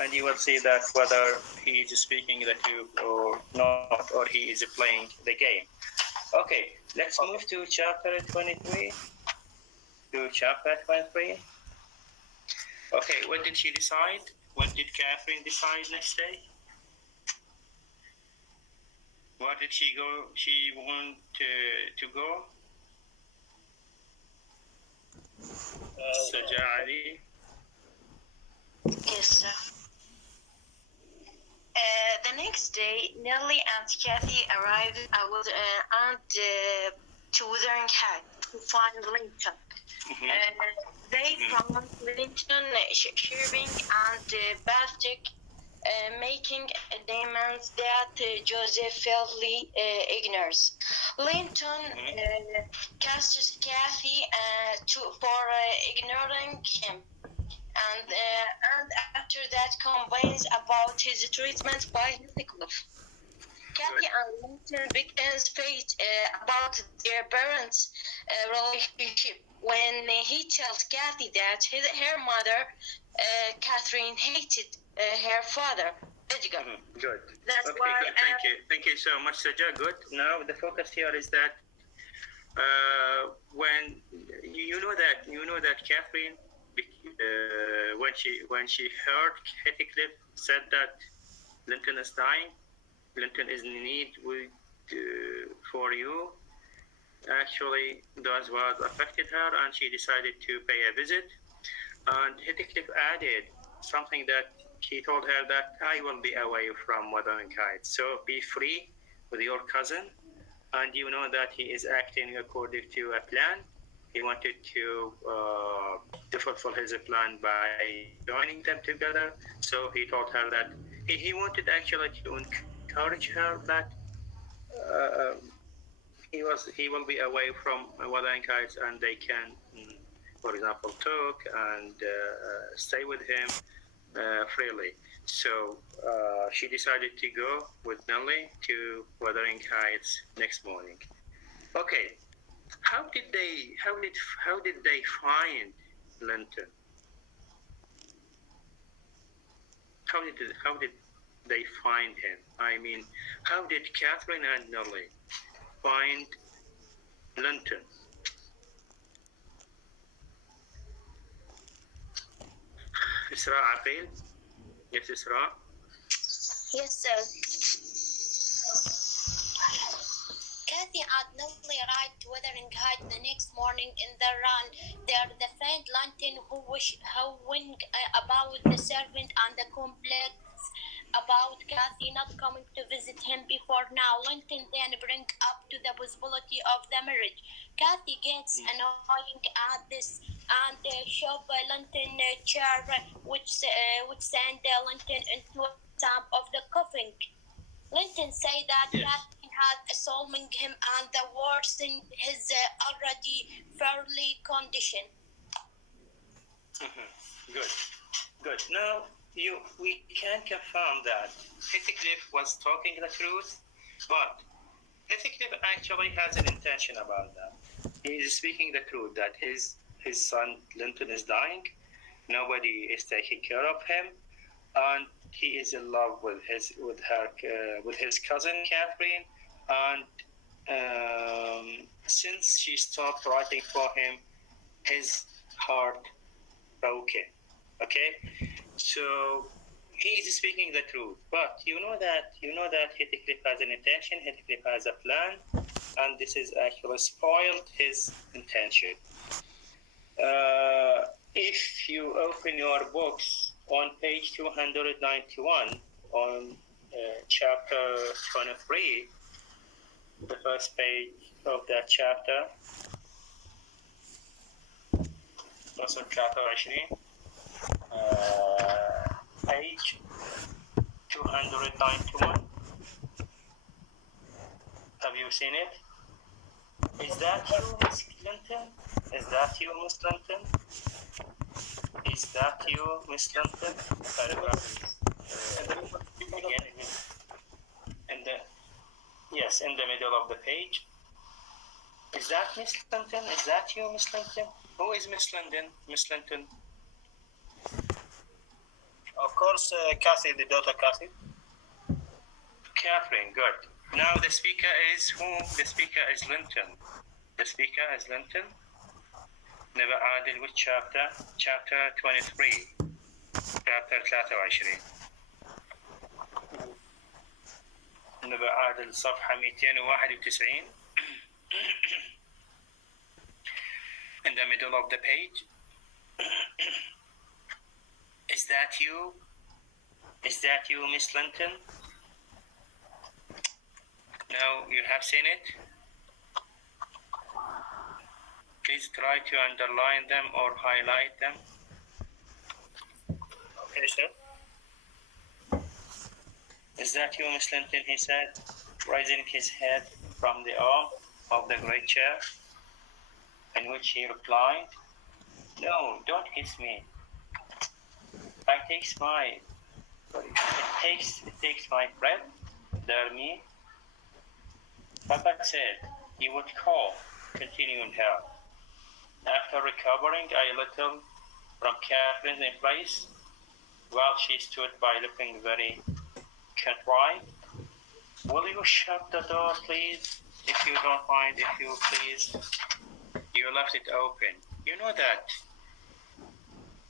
and you will see that whether he is speaking the truth or not, or he is playing the game. Okay, let's move to chapter 23. Okay, what did she decide? What did Catherine decide next day? Where did she go? She want to go? Sajari. Yes, sir. The next day, Nellie and Kathy arrived to Wuthering Heights to find Linton. They found Linton shaving and bathing, making demands that Joseph fairly ignores. Linton casts Kathy for ignoring him. And after that complains about his treatment by Heathcliff. Kathy and Linton begins fight about their parents' relationship when he tells Kathy that her mother, Catherine, hated her father, Edgar. Good. That's okay, why, good. Thank you so much, Saja. Good. Now the focus here is that when you know that Catherine, when she heard Heathcliff said that Linton is dying, Linton is in need for you. Actually, that was affected her, and she decided to pay a visit. And Heathcliff added something that he told her that I will be away from Wuthering Heights, so be free with your cousin. And you know that he is acting according to a plan. He wanted to fulfill his plan by joining them together. So he told her that he wanted actually to encourage her that he will be away from Wuthering Heights and they can, for example, talk and stay with him freely. So she decided to go with Nellie to Wuthering Heights next morning. Okay, how did they find Linton? How did they find him? I mean, how did Catherine and Nellie find Linton? Isra Aqil? Yes, Isra? Yes, sir. Kathy and Nellie arrived to Wuthering Heights the next morning in the run. There they found Linton who whined about the servant and the complex about Kathy not coming to visit him before now. Linton then brings up to the possibility of the marriage. Kathy gets annoying at this and shove Linton chair which send Linton into a stamp of the coffin. Linton say that Catherine had assaulting him and the worsened his already fairly condition. Good. Now we can confirm that Heathcliff was talking the truth, but Heathcliff actually has an intention about that. He is speaking the truth that his son Linton is dying. Nobody is taking care of him, and he is in love with his cousin Catherine. And since she stopped writing for him, his heart broken. Okay, so he is speaking the truth, but you know that Heathcliff has an intention. Heathcliff has a plan, and this is actually spoiled his intention. If you open your books on page 291 on chapter 23, the first page of that chapter, also chapter 20, page 291. Have you seen it? Is that you, Miss Clinton? Is that you, Miss Clinton? Is that you, Miss Clinton? Yes, in the middle of the page. Is that Miss Clinton? Is that you, Miss Clinton? Who is Miss Clinton? Miss Clinton? Of course, Kathy, the daughter Kathy. Catherine, good. Now the speaker is who? The speaker is Linton. The speaker is Linton. Never added with chapter 23. Chapter 23. نبقى عادل صفحة 291. In the middle of the page. Is that you? Is that you, Miss Linton? No, you have seen it? Please try to underline them or highlight them. Okay, sir. Is that you, Miss Linton? He said, raising his head from the arm of the great chair, in which he replied, no, don't kiss me. It takes my breath, dear me. Papa said he would call, continuing her. After recovering a little from Catherine's embrace, while she stood by looking very contrite, will you shut the door, please? If you don't mind, if you please. You left it open. You know that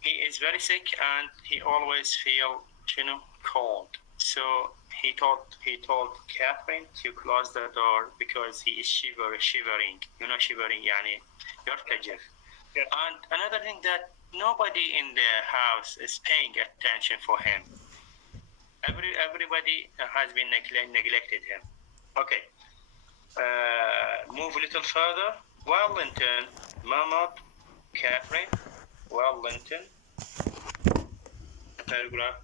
he is very sick and he always feels, cold. So he told Catherine to close the door because he is shivering. Shivering, yani يرتجف. Yeah. And another thing that nobody in the house is paying attention for him. Everybody has been neglected him. Okay. Move a little further. Wellington murmured Catherine. Wellington. Paragraph.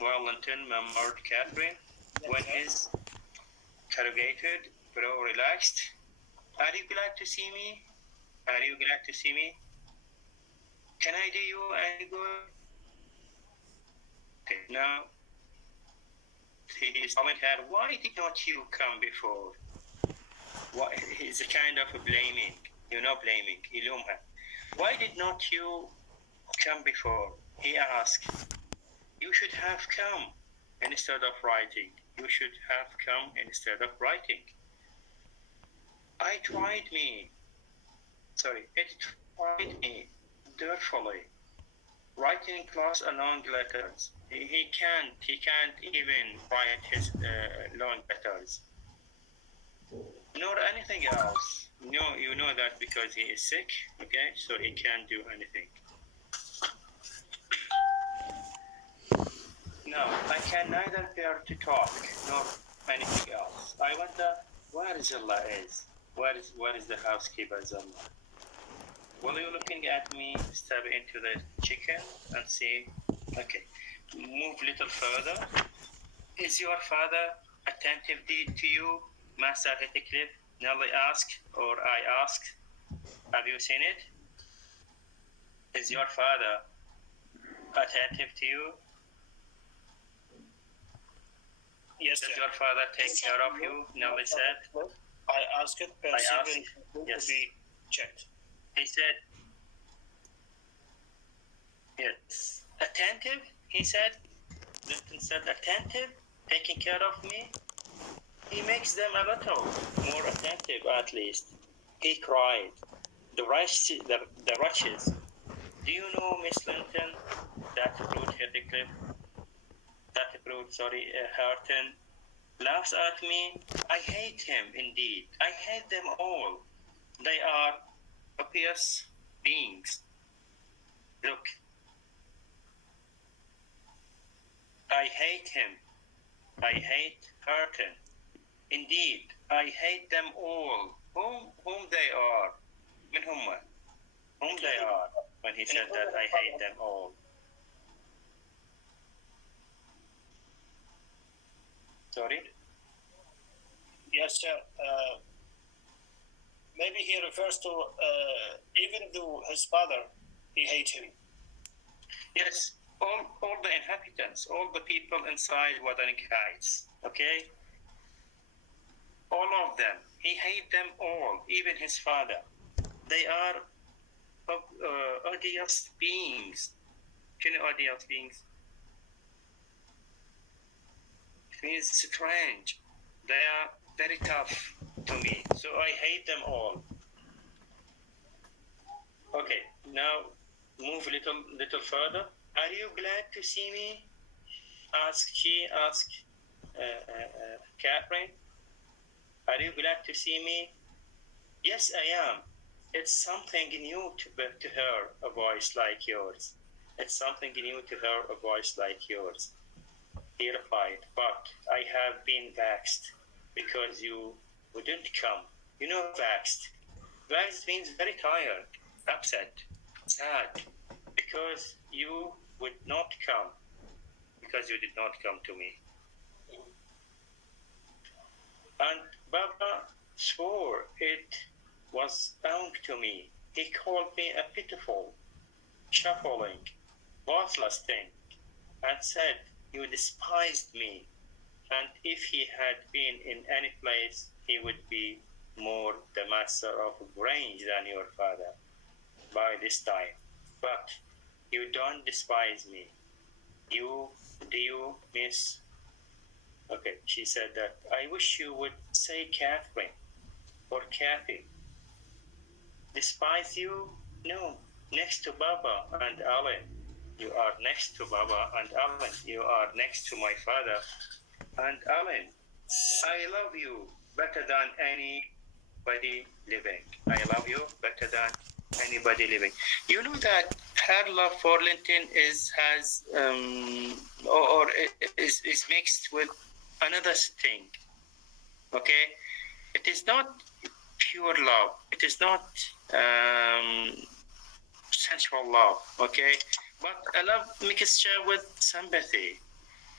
Wellington murmured Catherine when his interrogated brow relaxed. Are you glad to see me? Are you glad to see me? Can I do you any good? Okay, now he is telling her, why did not you come before? He's a kind of blaming, blaming. Ilumha. Why did not you come before? He asked. You should have come instead of writing. You should have come instead of writing. It tried me dreadfully. Writing class long letters. He can't even write his long letters. Nor anything else. No, you know that because he is sick, okay? So he can't do anything. No, I can neither bear to talk nor anything else. I wonder where Zilla is. Where is the housekeeper Zilla? Will you looking at me step into the chicken and see? Okay, move a little further. Is your father attentive to you, Master Heathcliff? Nellie asked, or I asked. Have you seen it? Is your father attentive to you? Yes, Does sir. your father take care of you? Nellie said. I asked it, perceiving yes. to be checked. He said, yes. Attentive, he said. Linton said, attentive, taking care of me. He makes them a little more attentive, at least. He cried. The wretches. Do you know, Miss Linton, that brute Heathcliff, Hareton, laughs at me? I hate him, indeed. I hate them all. They are obvious beings. Look. I hate him. I hate Hareton. Indeed, I hate them all. Whom they are. من هم? Whom they are. When he said that, I hate them all. Sorry? Yes, sir. Maybe he refers to even though his father, he hates him. Yes, all the inhabitants, all the people inside Wuthering Heights, okay? All of them. He hates them all, even his father. They are odious beings. Can you odious beings? It means strange. They are very tough to me, so I hate them all. Okay, now move a little further. Are you glad to see me? She asked Catherine. Are you glad to see me? Yes, I am. It's something new to her, a voice like yours. It's something new to hear a voice like yours. He replied, but I have been vexed because you wouldn't come. You know, vexed. Vexed means very tired, upset, sad, because you would not come, because you did not come to me. And Baba swore it was wrong to me. He called me a pitiful, shuffling, worthless thing, and said, you despised me, and if he had been in any place, he would be more the master of Grange than your father by this time. But you don't despise me. Do you miss? Okay, she said that, I wish you would say Catherine or Kathy. Despise you? No, next to Baba and Alan. You are next to Baba and Alan. You are next to my father and Alan. I love you better than anybody living. I love you better than anybody living. You know that her love for Linton is mixed with another thing. Okay, it is not pure love. It is not sensual love. Okay, but a love mixture with sympathy.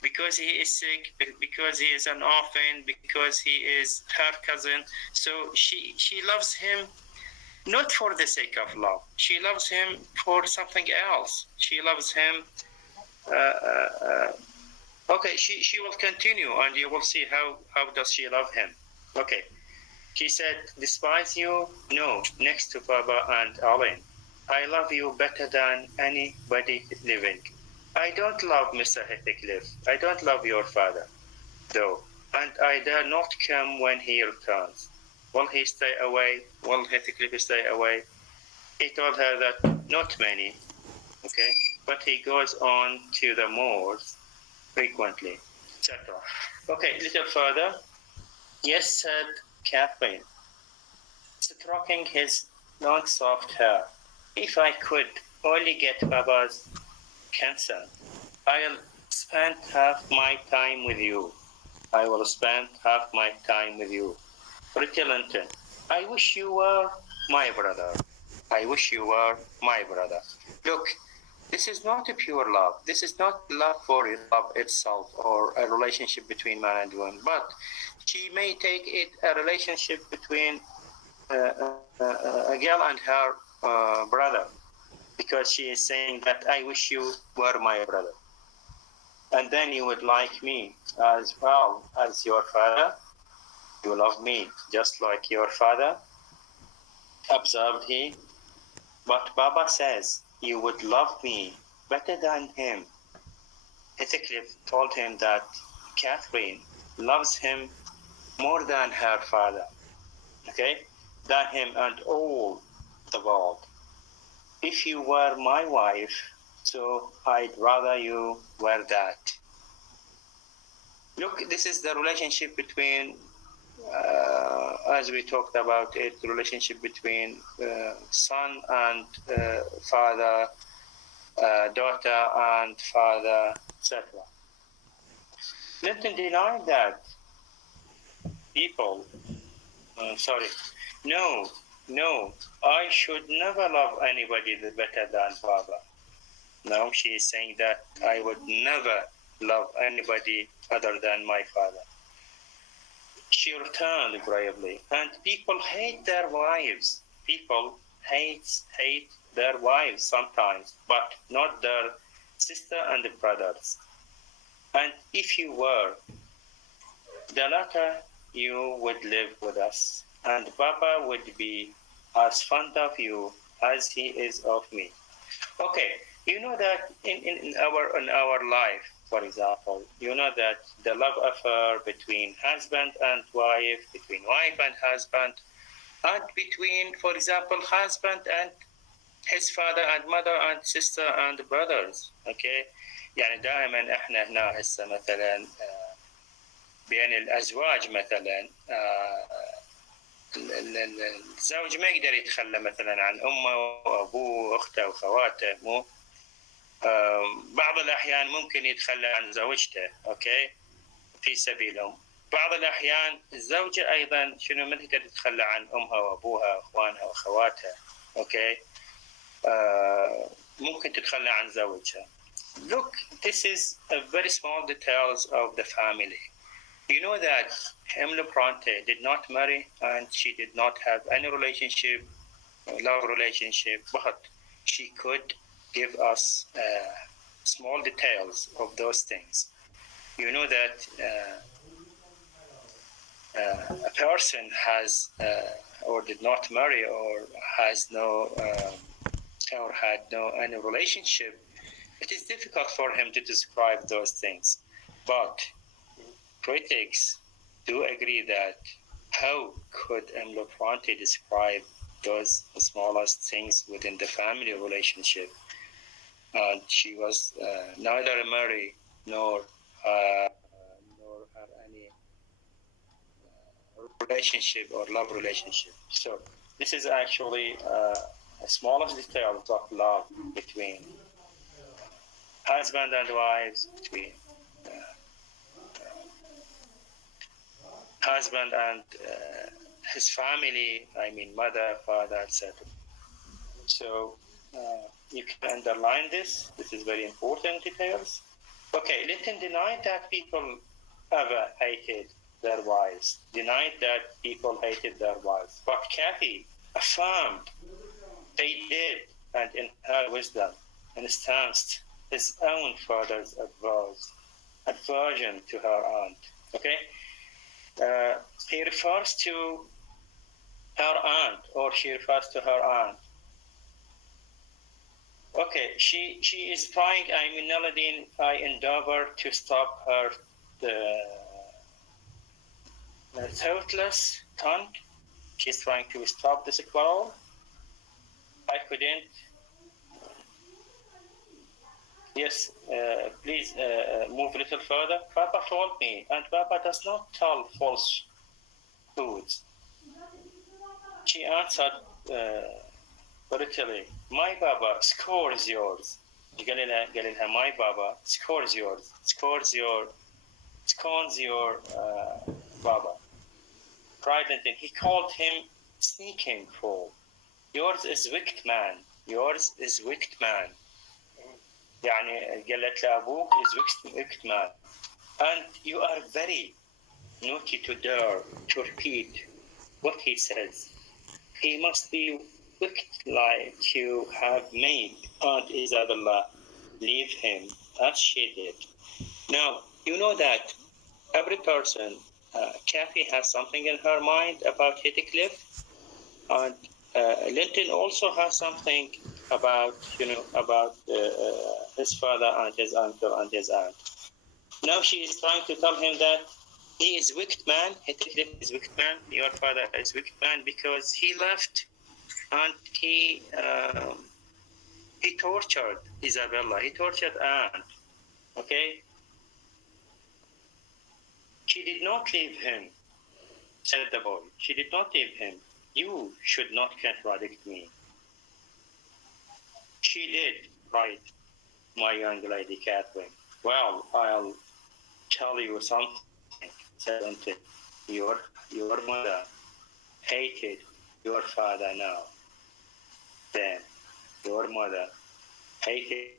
Because he is sick, because he is an orphan, because he is her cousin. So she loves him not for the sake of love. She loves him for something else. She loves him. Okay, she will continue, and you will see how does she love him. Okay, she said, despise you? No, next to Baba and Alan. I love you better than anybody living. I don't love Mr. Heathcliff. I don't love your father, though, and I dare not come when he returns. Will he stay away? Will Heathcliff stay away? He told her that not many, okay, but he goes on to the moors frequently, etc. Okay, little further. Yes, said Catherine, stroking his long soft hair. If I could only get Baba's consent, I'll spend half my time with you. I will spend half my time with you. Pretty Linton, I wish you were my brother. I wish you were my brother. Look, this is not a pure love. This is not love for love itself or a relationship between man and woman, but she may take it a relationship between a girl and her brother, because she is saying that I wish you were my brother. And then you would like me as well as your father. You love me just like your father, observed he. But Baba says you would love me better than him. Heathcliff told him that Catherine loves him more than her father, okay, than him and all the world. If you were my wife, so I'd rather you were that. Look, this is the relationship between, as we talked about it, the relationship between son and father, daughter and father, etc. Linton denied that. No, I should never love anybody better than Baba. Now she is saying that I would never love anybody other than my father. She returned bravely, and people hate their wives. People hate their wives sometimes, but not their sister and brothers. And if you were the latter, you would live with us, and Baba would be as fond of you as he is of me. Okay, you know that in our life, for example, you know that the love affair between husband and wife, between wife and husband, and between, for example, husband and his father and mother and sister and brothers. Okay, يعني دائما احنا هنا هسه مثلا بين الازواج مثلا الزوج ما يقدر يتخلى مثلا عن امه وابوه واخته وخواته، مو بعض الأحيان ممكن يتخلى عن زوجته، أوكي، في سبيلهم. بعض الأحيان الزوجة أيضا شنو ما تقدر تتخلى عن أمها وأبوها أخوانها وأخواتها، أوكي. ممكن تتخلى عن زوجها. Look, this is a very small details of the family. You know that Emily Bronte did not marry and she did not have any relationship, love relationship, but she could give us small details of those things. You know that a person has or did not marry or has no or had no any relationship, it is difficult for him to describe those things. But critics do agree that how could Emily Bronte describe those smallest things within the family relationship? And she was neither married nor had any relationship or love relationship. So this is actually the smallest details of love between husband and wives, between husband and his family, I mean mother, father, etc. So you can underline this. This is very important details. Okay, Linton denied that people ever hated their wives, denied that people hated their wives. But Kathy affirmed they did, and in her wisdom, instanced his own father's aversion to her aunt. Okay? He refers to her aunt, or she refers to her aunt. Okay, she is trying, I mean, Naladin, I endeavor to stop her thoughtless tongue. She's trying to stop this quarrel. I couldn't. Yes, please move a little further. Papa told me, and Papa does not tell falsehoods. She answered brutally, my Baba scores yours. قال لها my Baba scores yours, scorns your Baba. Cried Linton. He called him sneaking fool. Yours is wicked man. Yours is wicked man. يعني قالت لأبوك is wicked man. And you are very naughty to dare to repeat what he says. He must be wicked like you have made Aunt Isabella leave him as she did. Now, you know that every person, Kathy has something in her mind about Heathcliff, and Linton also has something about, about his father and his uncle and his aunt. Now she is trying to tell him that he is wicked man, Heathcliff is wicked man, your father is wicked man because he left and he tortured Isabella, he tortured Aunt, okay? She did not leave him, said the boy. She did not leave him. You should not contradict me. She did, right, my young lady Catherine. Well, I'll tell you something, said Linton. Your mother hated your father now. Then your mother hated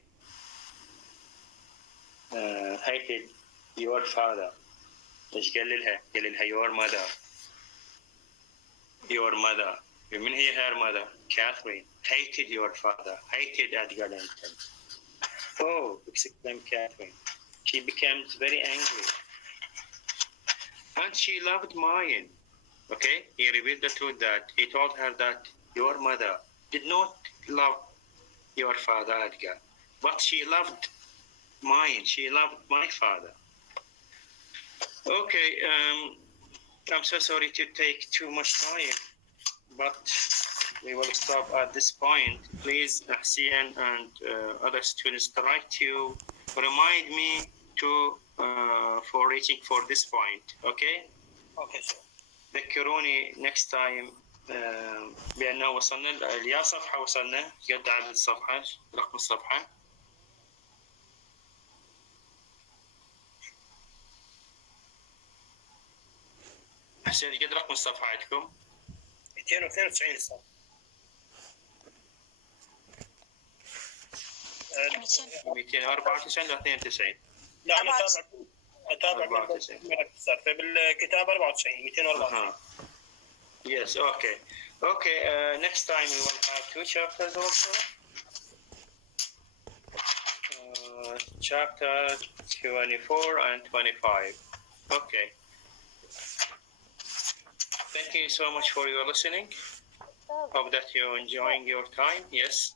your father. ايش قال لها your mother من هي her mother? Catherine hated your father, hated Edgar Linton. Oh, exclaimed Catherine. She became very angry. And she loved mine. Okay, he revealed the truth that he told her that your mother did not love your father Edgar, but she loved mine. She loved my father. Okay, I'm so sorry to take too much time, but we will stop at this point. Please, Ahsian and other students, try to remind me for reaching for this point. Okay? Okay, sir. ذكروني next time بأنه وصلنا ليا صفحة وصلنا قد عدد الصفحة رقم الصفحة حسين قد رقم الصفحة عندكم؟ 292 استاذ. 294 ل 92. لا انا اتابع 94. فبالكتاب 94 294. Yes, okay. Okay, next time we will have 2 chapters also. Chapter 24 and 25. Okay. Thank you so much for your listening. Hope that you're enjoying your time. Yes.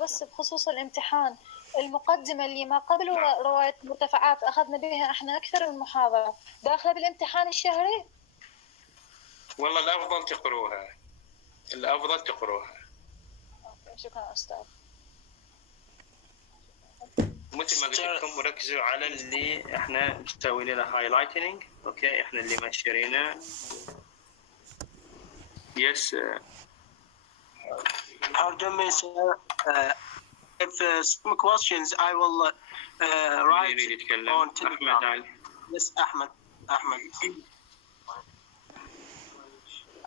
بس بخصوص الامتحان المقدمة اللي ما قبل رواية مرتفعات أخذنا بها احنا أكثر من محاضرة داخلة بالامتحان الشهري. والله الأفضل تقروها. الأفضل تقروها. شكرا أستاذ. مثل ما قلت لكم ركزوا على اللي احنا مسوي له هايلايتنج. اوكي احنا اللي مشيرينه. Yes. Pardon me, sir. If some questions, I will write on Telegram. Yes, Ahmed.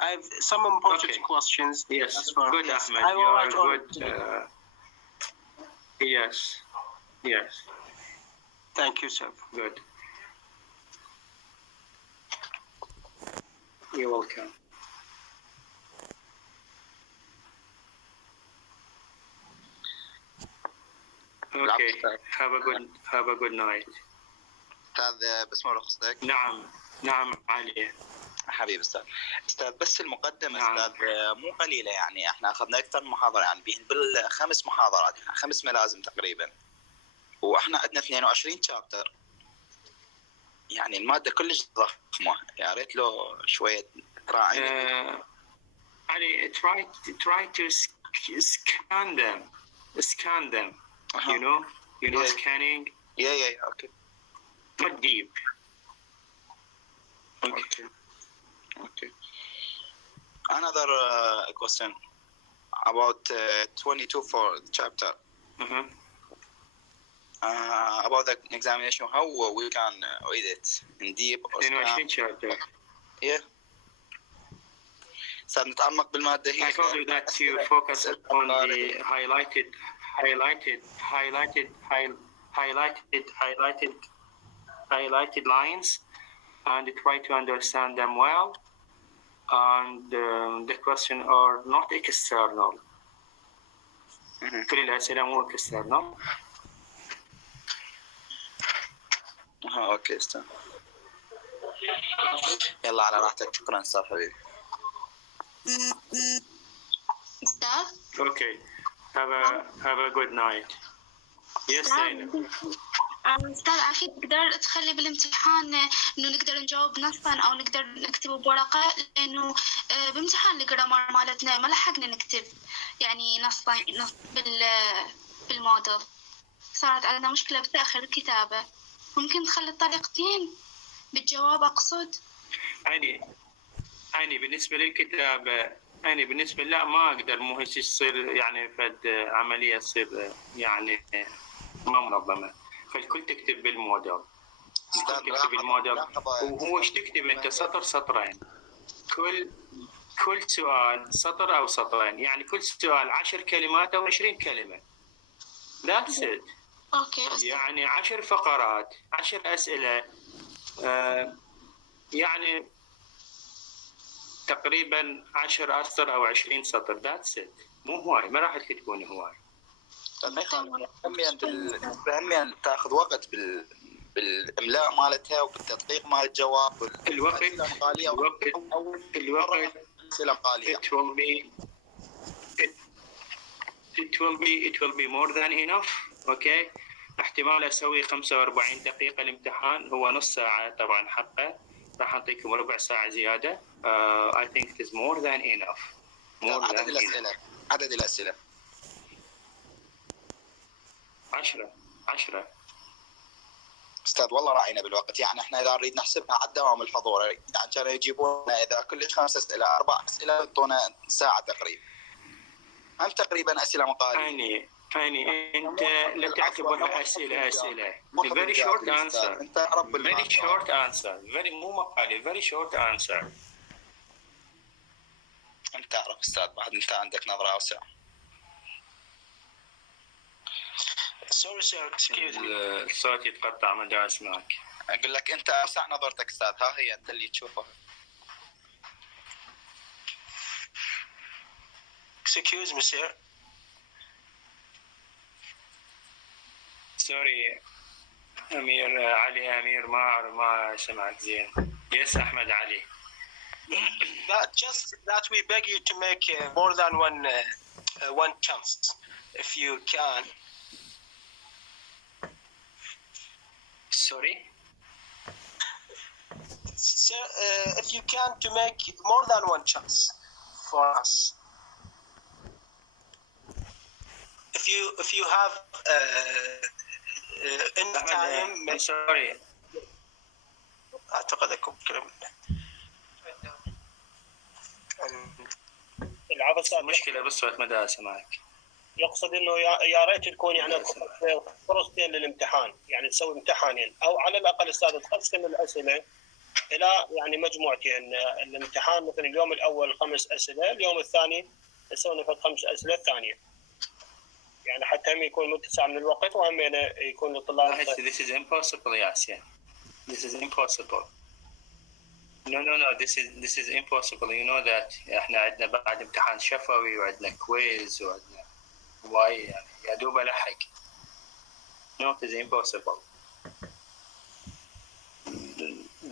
I have some important questions. Yes. Good, Ahmed. I will write on. Yes. Yes. Thank you, sir. Good. You're welcome. Okay. Have a good night. أستاذ بسم الله رخصتك. نعم علي. حبيبي أستاذ بس المقدمة أستاذ مو قليلة يعني احنا أخذنا أكثر من محاضرة يعني بالخمس محاضرات 5 ملازم تقريبا. واحنا عندنا 22 شابتر يعني الماده كلش ضخمه يا ريت له شويه تراعي. علي try to scan them you know scanning. Yeah okay. Not deep. Okay. Another question about 22 for the chapter. About the examination, how we can read it in deep or chapter. Yeah. سنتعمق بالمادة هي. I told you that you focus on the highlighted lines and try to understand them well. And the question are not external. كل الأسئلة مو external. اوكي استاذ. يلا على راحتك. شكرا استاذ حبيبي. استاذ. Okay. Have a good night. Yes, Zainab. أستاذ عافية تقدر تخلي بالامتحان إنه نقدر نجاوب نصا أو نقدر نكتبه بورقة لأنه بامتحان الجرامر مالتنا ما لحقنا نكتب يعني نص بالموديل صارت عندنا مشكلة بتأخر الكتابة. ممكن تخلي الطريقتين بالجواب أقصد. أنا بالنسبة للكتابة بالنسبة لا ما أقدر مو هيك تصير يعني فد عملية تصير يعني ما منظمة. فالكل تكتب بالموديل. وهو ايش تكتب انت سطر سطرين. كل سؤال سطر او سطرين يعني كل سؤال 10 كلمات او 20 كلمة. That's it. يعني 10 فقرات 10 أسئلة يعني تقريبا 10 أسطر أو 20 سطر. That's it. مو هواي ما راح تكتبون هواي. فهمي تاخذ وقت بالاملاء مالتها وبالتدقيق مال الجواب. الوقت it will be more than enough. اوكي احتمال اسوي 45 دقيقة الامتحان هو نص ساعة طبعا حقه راح اعطيكم ربع ساعة زيادة. I think it is more than enough. عدد الأسئلة 10. استاذ والله راعينا بالوقت يعني احنا اذا نريد نحسبها على الدوام الحضوري يعني كانوا يجيبون اذا كل 5 أسئلة 4 أسئلة يعطونا ساعة تقريبا. هم تقريبا أسئلة مقالية. هاني انت لا تعتبرها اسئله very short answer انت رب very short answer very مو مقالي very short answer. انت تعرف استاذ بعد انت عندك نظره اوسع. Sorry sir, excuse me. الصوت يتقطع ما دا اسمعك. اقول لك انت اوسع نظرتك استاذ، ها هي انت اللي تشوفها. Excuse me sir. سوري امير علي امير ما سمعك زين. يس احمد علي. That we beg you to make more than one chance if you can. Sorry. Sir, if you can to make more than one chance for us. If you have enough time. I'm sorry. أعتقد أكون كلام. العفو مشكلة بالصوت ما دا اسمعك. يقصد انه يا ريت تكون يعني فرصتين للامتحان، يعني تسوي امتحانين او على الاقل استاذ تقسم الاسئله الى يعني مجموعتين. الامتحان مثلا اليوم الاول 5 اسئله، اليوم الثاني تسوي نفس 5 اسئله الثانيه، يعني حتى هم يكون متسع من الوقت وهم يكون الطلاب. This is impossible Yasin. This is impossible. No this is impossible. You know that احنا عندنا بعد امتحان شفوي وعندنا كويز وعندنا واي يعني يا دوب الحق. No, it is impossible.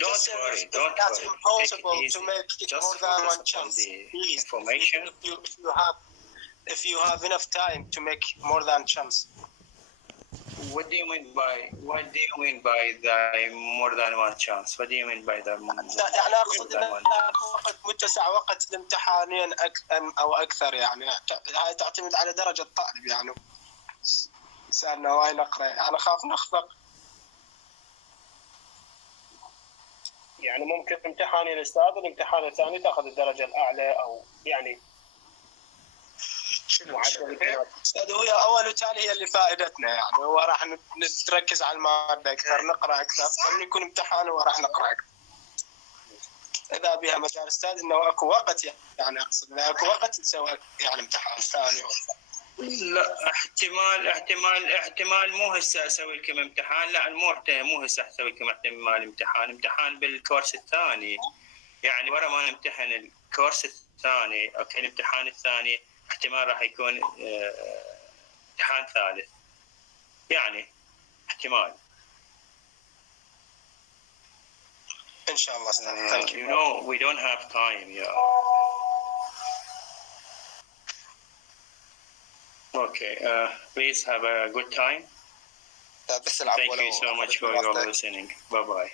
Don't worry. That's impossible to make it more than one chance. Please, information. If you have enough time to make more than chance. What do you mean by the more than one chance? What do you mean by the يعني أقصد أن وقت متسع وقت الامتحانين أو أكثر، يعني هاي تعتمد على درجة الطالب. يعني سألنا واي نقرأ، أنا خاف نخفق. يعني ممكن امتحانين الأستاذ والامتحان الثاني تأخذ الدرجة الأعلى أو يعني استاذ هو اول وثاني هي اللي فائدتنا، يعني هو راح نركز على الماده اكثر، نقرا اكثر، لما يكون امتحان وراح نقرا اكثر. اذا بها مجال استاذ انه اكو وقت، يعني اقصد اذا اكو وقت نسوي يعني امتحان ثاني. لا احتمال مو هسه اسوي لكم امتحان، لا مو هسه اسوي لكم امتحان بالكورس الثاني، يعني ورا ما نمتحن الكورس الثاني اوكي الامتحان الثاني احتمال راح يكون امتحان ثالث، يعني احتمال. ان شاء الله استاذ. Thank you. You know we don't have time. Yeah. Okay. Please have a good time. Thank you so much for your listening. Bye bye.